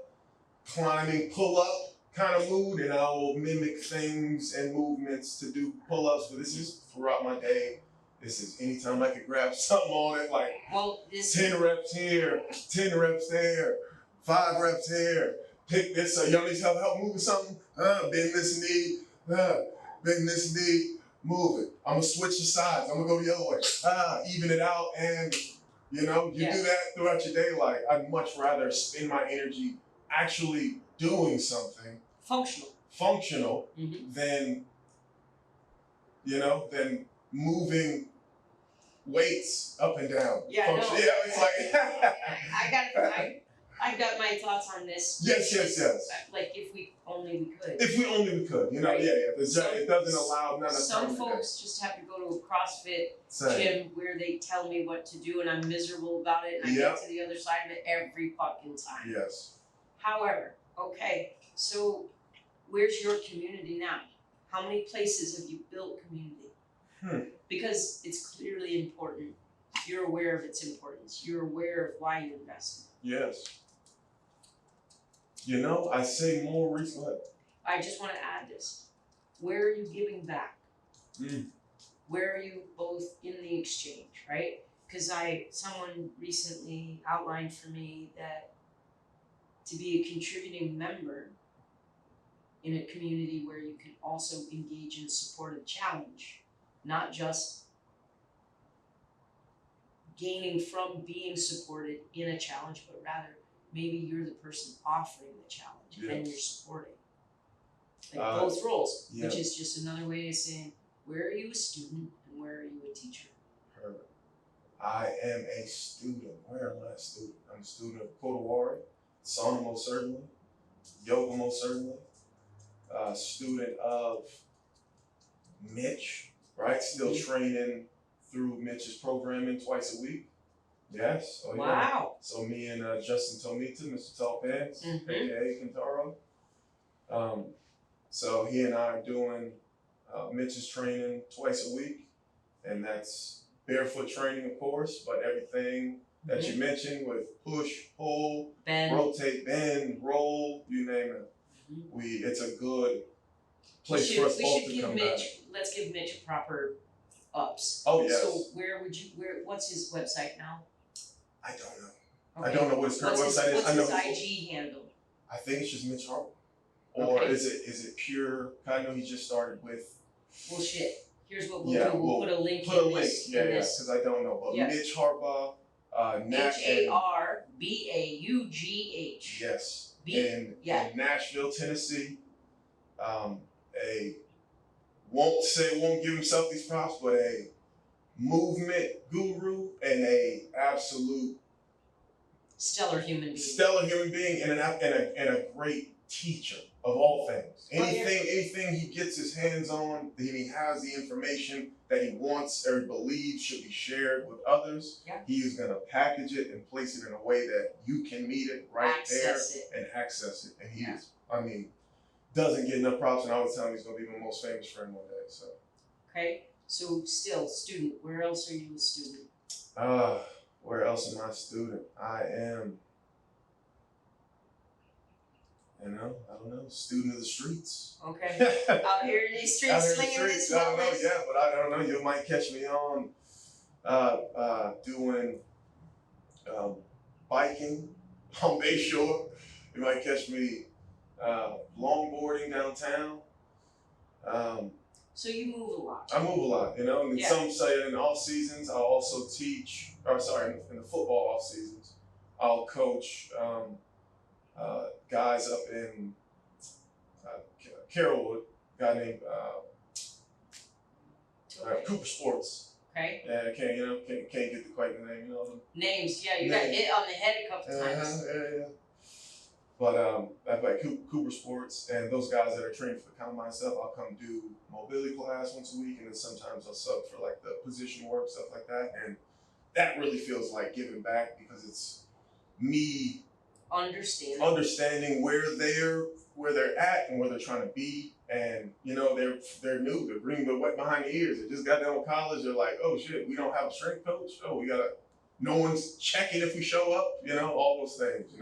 climbing pull-up kind of mood, and I will mimic things and movements to do pull-ups. But this is throughout my day. This is anytime I can grab something on it, like 10 reps here, 10 reps there, 5 reps here. Pick this up. Y'all need help moving something? Bend this knee, bend this knee, move it. I'm gonna switch the sides. I'm gonna go the other way. Even it out, and you do that throughout your day. Like, I'd much rather spend my energy actually doing something functional than than moving weights up and down. Yeah, no. Yeah, it's like I've got my thoughts on this. Yes. Like if we only could. If we only could, right. It doesn't allow none of some folks just have to go to a CrossFit gym where they tell me what to do and I'm miserable about it and I get to the other side of it every fucking time. Yes. However, okay, so where's your community now? How many places have you built community? Because it's clearly important. You're aware of its importance. You're aware of why you invest. Yes. I say more recently. I just want to add this. Where are you giving back? Where are you both in the exchange, right? Because someone recently outlined for me that to be a contributing member in a community where you can also engage in supportive challenge, not just gaining from being supported in a challenge, but rather maybe you're the person offering the challenge and you're supporting. Like both roles, which is just another way of saying, where are you a student and where are you a teacher? Perfect. I am a student. Where am I a student? I'm a student of Potawari, sauna most certainly, yoga most certainly, student of Mitch, right? Still training through Mitch's programming twice a week. Yes. Oh, wow. Yeah. So me and Justin Tomita, Mr. Tall Pants, aka Kentaro. So he and I are doing Mitch's training twice a week, and that's barefoot training, of course, but everything that you mentioned with push, pull, rotate, bend, roll, you name it. It's a good place for us both to come back. Let's give Mitch a proper ups. Oh, yes. So what's his website now? I don't know. Okay. I don't know what his current website is. What's his IG handle? I think it's just Mitch Harper. Or is it pure? I know he just started with. Well, shit. Here's what we'll do. We'll put a link. Because I don't know. But Mitch Harper, HARBAUGH. Yes. In Nashville, Tennessee. Won't give himself these props, but a movement guru and a absolute stellar human being and a great teacher of all things. Anything he gets his hands on, he has the information that he wants or believes should be shared with others. Yeah. He is going to package it and place it in a way that you can meet it and access it. And he is, doesn't get enough props, and I would tell him he's going to be my most famous friend one day. So. Okay. So still student, where else are you a student? Where else am I a student? I am, I don't know, student of the streets. Okay. Out here in these streets, slinging this I don't know, wellness. yeah, but I don't know. You might catch me on doing biking on Bayshore. You might catch me longboarding downtown. So you move a lot. I move a lot, and Yeah. some say in off seasons I'll also teach, in the football off seasons, I'll coach guys up in Carrollwood, a guy named Cooper Sports. Okay. Yeah, can't get the quite the name, Names, yeah, you got hit on the head a couple times. Yeah. But I play Cooper Sports, and those guys that are training for the combine stuff, I'll come do mobility class once a week, and then sometimes I'll sub for like the position work, stuff like that. And that really feels like giving back because it's me understanding where they're at and where they're trying to be. And they're new, they're green but wet behind the ears. They just got done with college. They're like, oh shit, we don't have a strength coach. Oh, no one's checking if we show up. All those things.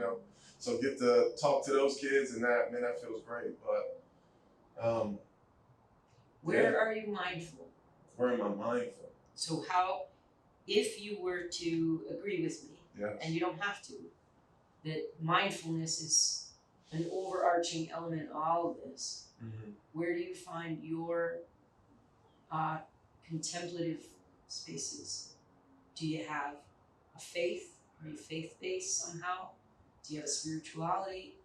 So get to talk to those kids, and that feels great. But where are you mindful? Where am I mindful? So how, if you were to agree with me, yes. And you don't have to, that mindfulness is an overarching element of all of this, Mm-hmm. where do you find your contemplative spaces? Do you have a faith? Are you faith-based somehow? Do you have a spirituality?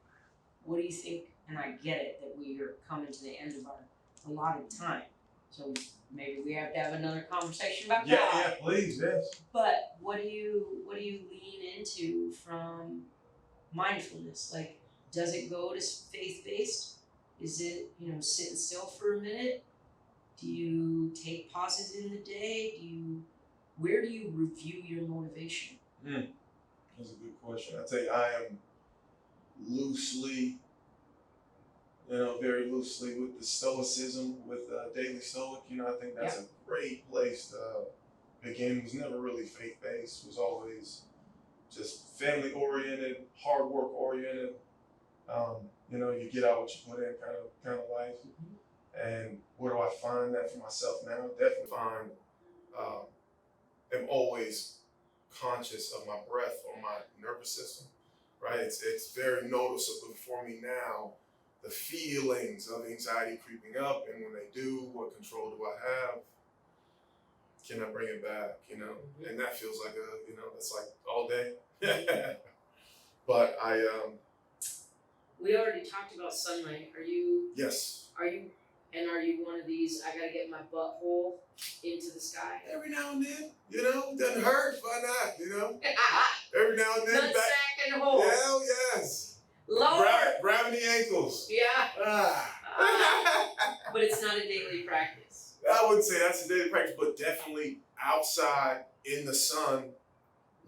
What do you think? And I get it that we are coming to the end of our allotted time. So maybe we have to have another conversation about God. Yeah, please, yes. But what do you lean into from mindfulness? Like, does it go to faith-based? Is it, sitting still for a minute? Do you take pauses in the day? Where do you review your motivation? That's a good question. I tell you, I am loosely, very loosely with the Stoicism, with Daily Stoic. I think that's a great place to begin. It was never really faith-based. It was always just family-oriented, hard work-oriented. You get out what you put in kind of life. Mm-hmm. And where do I find that for myself now? Definitely find, am always conscious of my breath or my nervous system, right? It's very noticeable for me now, the feelings of anxiety creeping up, and when they do, what control do I have? Can I bring it back, Mm-hmm. And that feels like that's like all day. But we already talked about sunlight. Yes. Are you one of these, I gotta get my butthole into the sky? Every now and then, doesn't hurt, why not, Every now and then. Nutsack and hole. Hell yes. Lower. Grabbing the ankles. Yeah. But it's not a daily practice. I wouldn't say that's a daily practice, but definitely outside in the sun,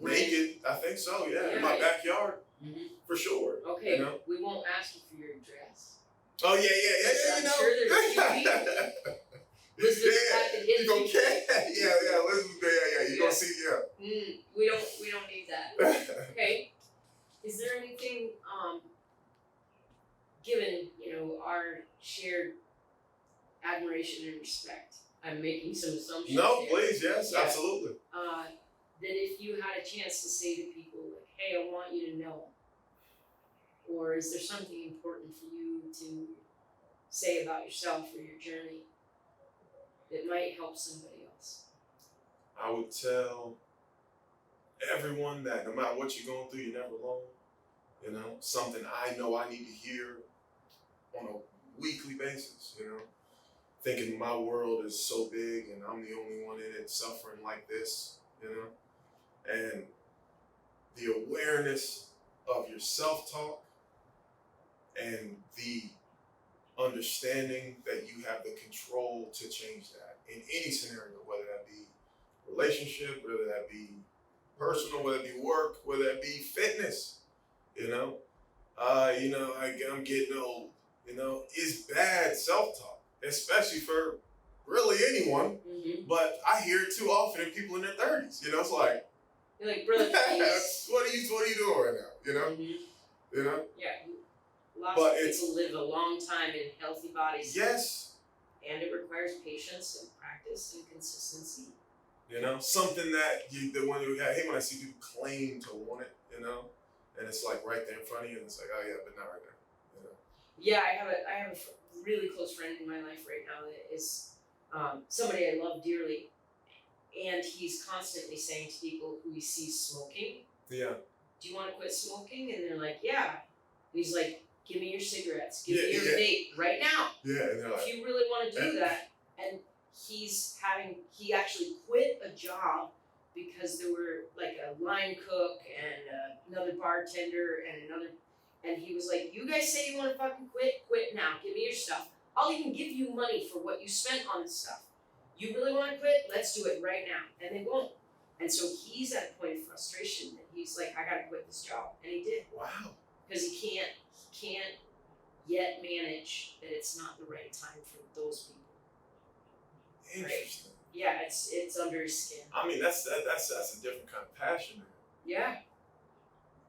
naked. I think so, yeah. In my backyard, mm-hmm. For sure. Okay, we won't ask you for your address. Oh, yeah. I'm sure there's a few people. You gonna catch? Yeah. You gonna see? Yeah. We don't need that. Okay. Is there anything, given our shared admiration and respect? I'm making some assumptions. No, there. please, yes, absolutely. That if you had a chance to say to people like, "Hey, I want you to know," or is there something important for you to say about yourself or your journey that might help somebody else? I would tell everyone that no matter what you're going through, you're never alone. Something I know I need to hear on a weekly basis, Thinking my world is so big and I'm the only one in it suffering like this, And the awareness of your self-talk and the understanding that you have the control to change that in any scenario, whether that be relationship, whether that be personal, whether it be work, whether it be fitness, I'm getting old, it's bad self-talk, especially for really anyone, Mm-hmm. But I hear it too often in people in their 30s. You know, it's like, you're like, brother, please. what are you doing right now? You know, you know. Yeah, lots of people live a long time in healthy bodies. Yes. And it requires patience and practice and consistency. You know, something that I hate when I see people claim to want it. You know, and it's like right there in front of you, and it's like, oh yeah, but not right now. You know. Yeah, I have a really close friend in my life right now that is somebody I love dearly, and he's constantly saying to people who he sees smoking, yeah, do you want to quit smoking? And they're like, yeah. And he's like, give me your cigarettes, give me your vape right now. Yeah, and they're like, if you really want to do that. And he actually quit a job because there were like a line cook and another bartender and he was like, you guys say you want to fucking quit now, give me your stuff. I'll even give you money for what you spent on this stuff. You really want to quit? Let's do it right now. And they won't. And so he's at a point of frustration that he's like, I gotta quit this job. And he did. wow. Because he can't yet manage that it's not the right time for those people. Interesting. Right? Yeah, it's under his skin. I mean, that's a different kind of passion. Yeah.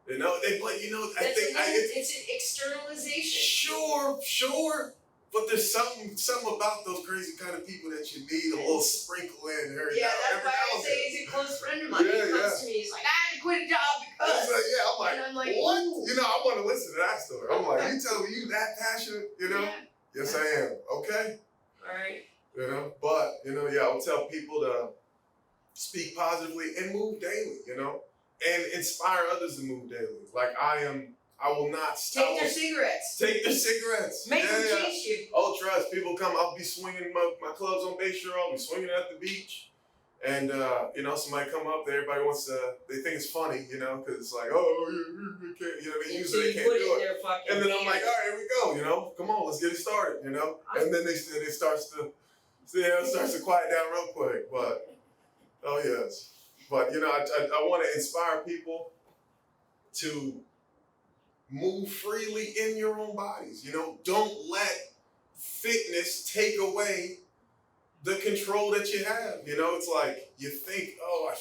You know, I think it's an externalization. Sure. But there's something about those crazy kind of people that you need a little sprinkle in every Yeah, now that's why I say he's a close friend of mine. He comes to me, he's like, I had to quit a job because. I'm like, what? Ooh. You know, I want to listen to that story. I'm like, you telling me you that passionate? You know? Yeah. Yes, I am. Okay. All right. You know, but I would tell people to speak positively and move daily. You know, and inspire others to move daily. Like I will not stop. Take their cigarettes. Take their cigarettes. Make them chase you. Oh, trust. People come. I'll be swinging my clubs on Bayshore. I'll be swinging at the beach. And, somebody come up there. Everybody wants to, they think it's funny, because it's like, oh, you can't, they usually can't do it. And then I'm like, all right, here we go, come on, let's get it started, And then it starts to quiet down real quick. But, oh, yes. But, I want to inspire people to move freely in your own bodies. Don't let fitness take away the control that you have. It's like you think, oh,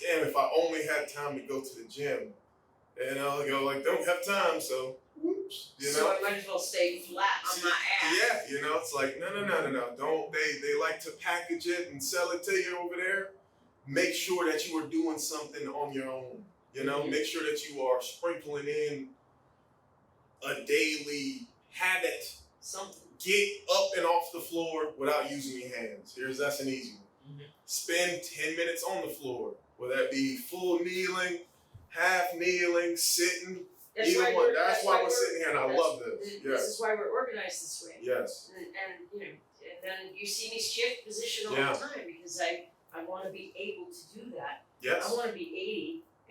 damn, if I only had time to go to the gym. Don't have time, so whoops. So I might as well stay flat on my ass. Yeah, it's like, no. Don't, they like to package it and sell it to you over there. Make sure that you are doing something on your own. Make sure that you are sprinkling in a daily habit. Something. Get up and off the floor without using your hands. That's an easy one. Mm-hmm. Spend 10 minutes on the floor, whether that be full kneeling, half kneeling, sitting. Either one. That's why we're sitting here, and I love this. This is why we're organized this way. Yes. And then you see me shift position all the time because I want to be able to do that. Yes. I want to be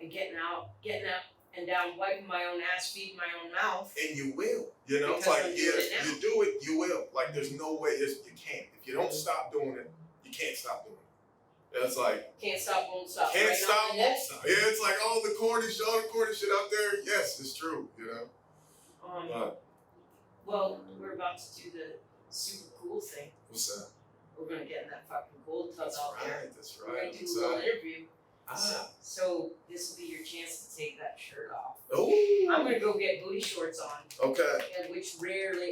80 and getting up and down, wiping my own ass, feeding my own mouth. And you will. It's like, you do it, you will. Like, there's no way you can't. If you don't stop doing it, you can't stop doing it. It's like, can't stop, won't stop. Can't stop, won't stop. Yeah, it's like all the corny shit out there. Yes, it's true, Well, we're about to do the super cool thing. What's that? We're going to get in that fucking cold tub out there. That's right. We're going to do a little interview. So this will be your chance to take that shirt off. Oh. I'm gonna go get booty shorts on. Okay. And which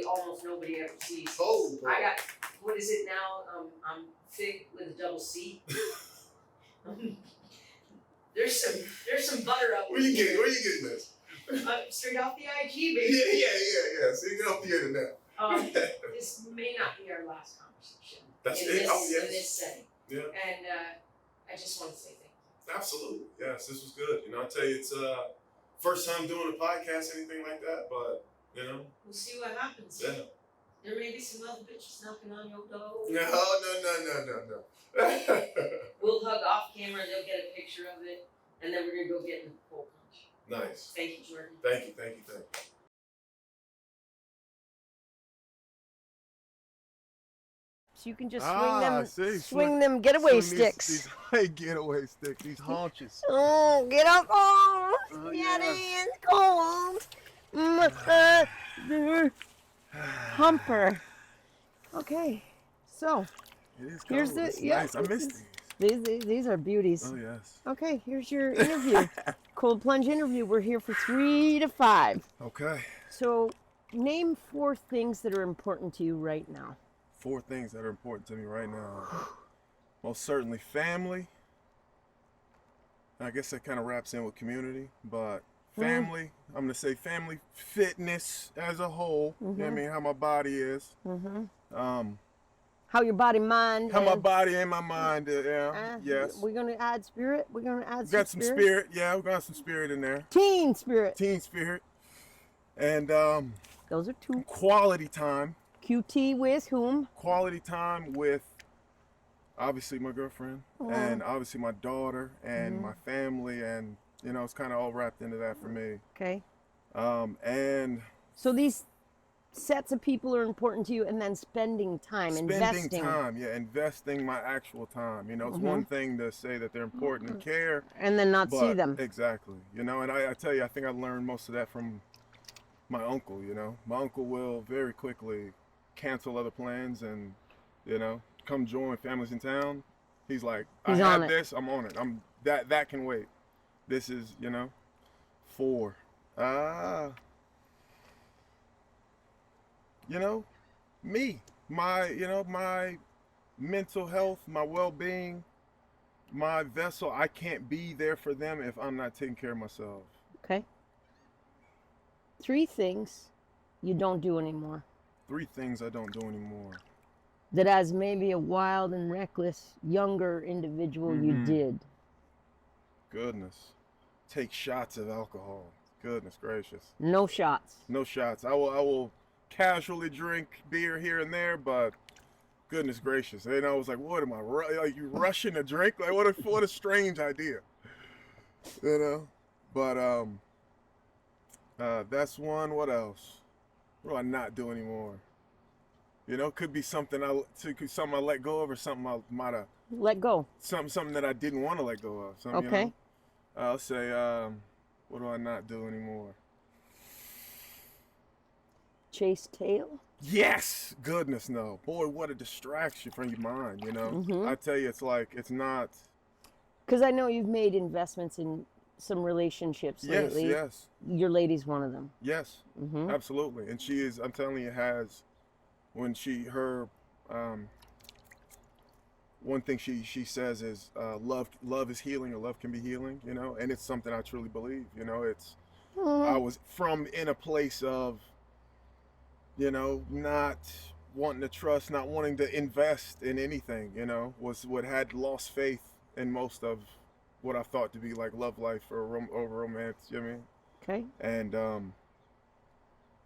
almost nobody ever sees. Oh. Boy. I got, what is it now? I'm Fig with a double C. There's some butter up. Where you getting this? Straight off the IG, baby. Yeah. So you get off the internet. This may not be our last conversation. That's it. In this setting. Yeah. And I just want to say thank you. Absolutely. Yes, this was good. I tell you, it's first time doing a podcast, anything like that, but, We'll see what happens. Yeah. There may be some other bitches knocking on your door. No. We'll hug off camera, they'll get a picture of it, and then we're going to go get in the cold punch. Nice. Thank you, Jordan. Thank you. You can just swing them getaway sticks. These getaway sticks, these haunches. Oh, get up! Oh, yeah, it's cold. Humper. Okay, so It is cold. Here's the It's yeah. nice. I miss these. These are beauties. Oh yes. Okay, here's your interview. Cold plunge interview. We're here for 3 to 5. Okay. So, name 4 things that are important to you right now. 4 things that are important to me right now. Most certainly family. I guess that kind of wraps in with community, but family, I'm going to say family, fitness as a whole. You know what I mean? How my body is. How your body, mind. How my and- body and my mind, yeah. Yes. We're gonna add spirit. We're gonna add Got some spirit. Yeah, we got some spirit in there. Teen spirit. Teen spirit. And Those are 2. quality time. QT with whom? Quality time with obviously my girlfriend and obviously my daughter and my family, and you know, it's kind of all wrapped into that for me. Okay. And So these sets of people are important to you, and then spending time, spending investing. time, investing my actual time. You know, it's one thing to say that they're important and care, And then not see but them. exactly. You know, and I tell you, I think I learned most of that from my uncle. You know, my uncle will very quickly cancel other plans and, you know, come join families in town. He's like, He's I on have it. this, I'm on it. I'm that can wait. This is, you know, 4. You know, me, my mental health, my well-being, my vessel. I can't be there for them if I'm not taking care of myself. Okay. 3 things you don't do anymore. 3 things I don't do anymore. That as maybe a wild and reckless younger individual you did. Goodness. Take shots of alcohol. Goodness gracious. No shots. No shots. I will casually drink beer here and there, but goodness gracious. And I was like, what am I, are you rushing a drink? Like, what a strange idea. You know? But, that's one. What else? What do I not do anymore? You know, could be something something I let go of, or something I might have, Let go. something that I didn't want to let go of. Something, Okay. You know? I'll say, what do I not do anymore? Chase tail. Yes! Goodness, no. Boy, what a distraction from your mind, you know? I tell you, it's like, it's not... Because I know you've made investments in some relationships Yes, lately. yes, Your lady's one of them. yes. Absolutely. And she is, I'm telling you, has, when one thing she says is, love is healing, or love can be healing, you know? And it's something I truly believe, you know? It's, I was in a place of, you know, not wanting to trust, not wanting to invest in anything, you know, had lost faith in most of what I thought to be like love life or romance, you know what I mean? Okay. And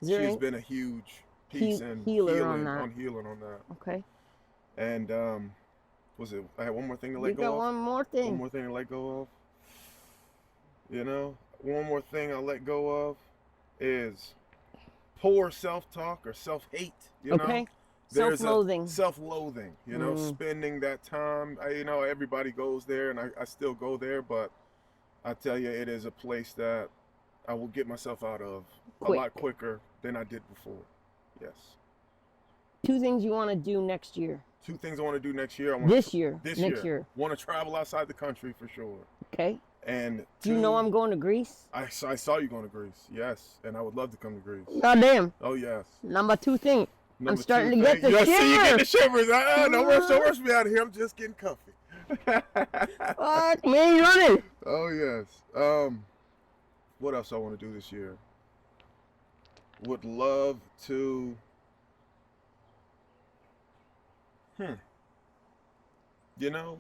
Is there she's any- been a huge piece in healer on that. healing on that. Okay. And I had one more thing to You let go got of. one more One thing. more thing to let go of. You know, one more thing I let go of is poor self-talk or self-hate, you know? Okay. There's Self-loathing. Self-loathing, you know, spending that time. You know, everybody goes there, and I still go there, but I tell you, it is a place that I will get myself out of a lot quicker than I did before. Yes. 2 things you want to do next year. 2 things I want to do next year. Next This year. Want to travel outside the country for sure. Okay. And Do you know I'm going to Greece? I saw you going to Greece, yes, and I would love to come to Greece. Goddamn. Oh yes. Number 2 thing. Number I'm starting 2 to get thing. the Yes, see, you get the shivers. shivers. Don't rush me out of here. I'm just getting comfy. Fuck, man, you running. Oh yes. What else I want to do this year? Would love to. You know,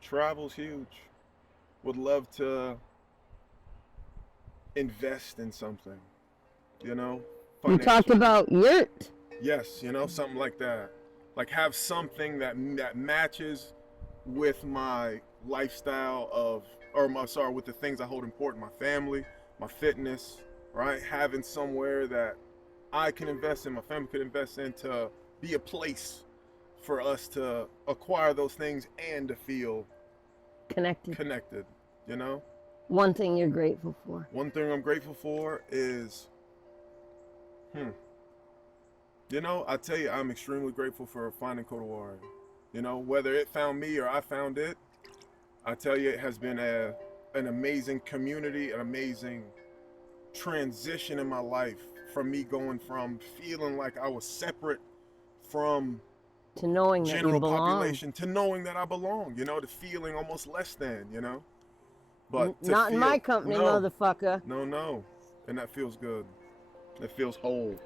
travel's huge. Would love to invest in something. You know. You talked financially. about yurt. Yes, you know, something like that. Like have something that matches with my lifestyle with the things I hold important, my family, my fitness, right? Having somewhere that I can invest in, my family could invest in, to be a place for us to acquire those things and to feel Connected. you know? One thing you're grateful for. One thing I'm grateful for is, You know, I tell you, I'm extremely grateful for finding Kodawari. You know, whether it found me or I found it, I tell you, it has been an amazing community, an amazing transition in my life, from me going from feeling like I was separate from To knowing that you general belong. population to knowing that I belong, you know, to feeling almost less than, you know. But to Not in my feel- company, no, motherfucker. no, and that feels good. It feels whole.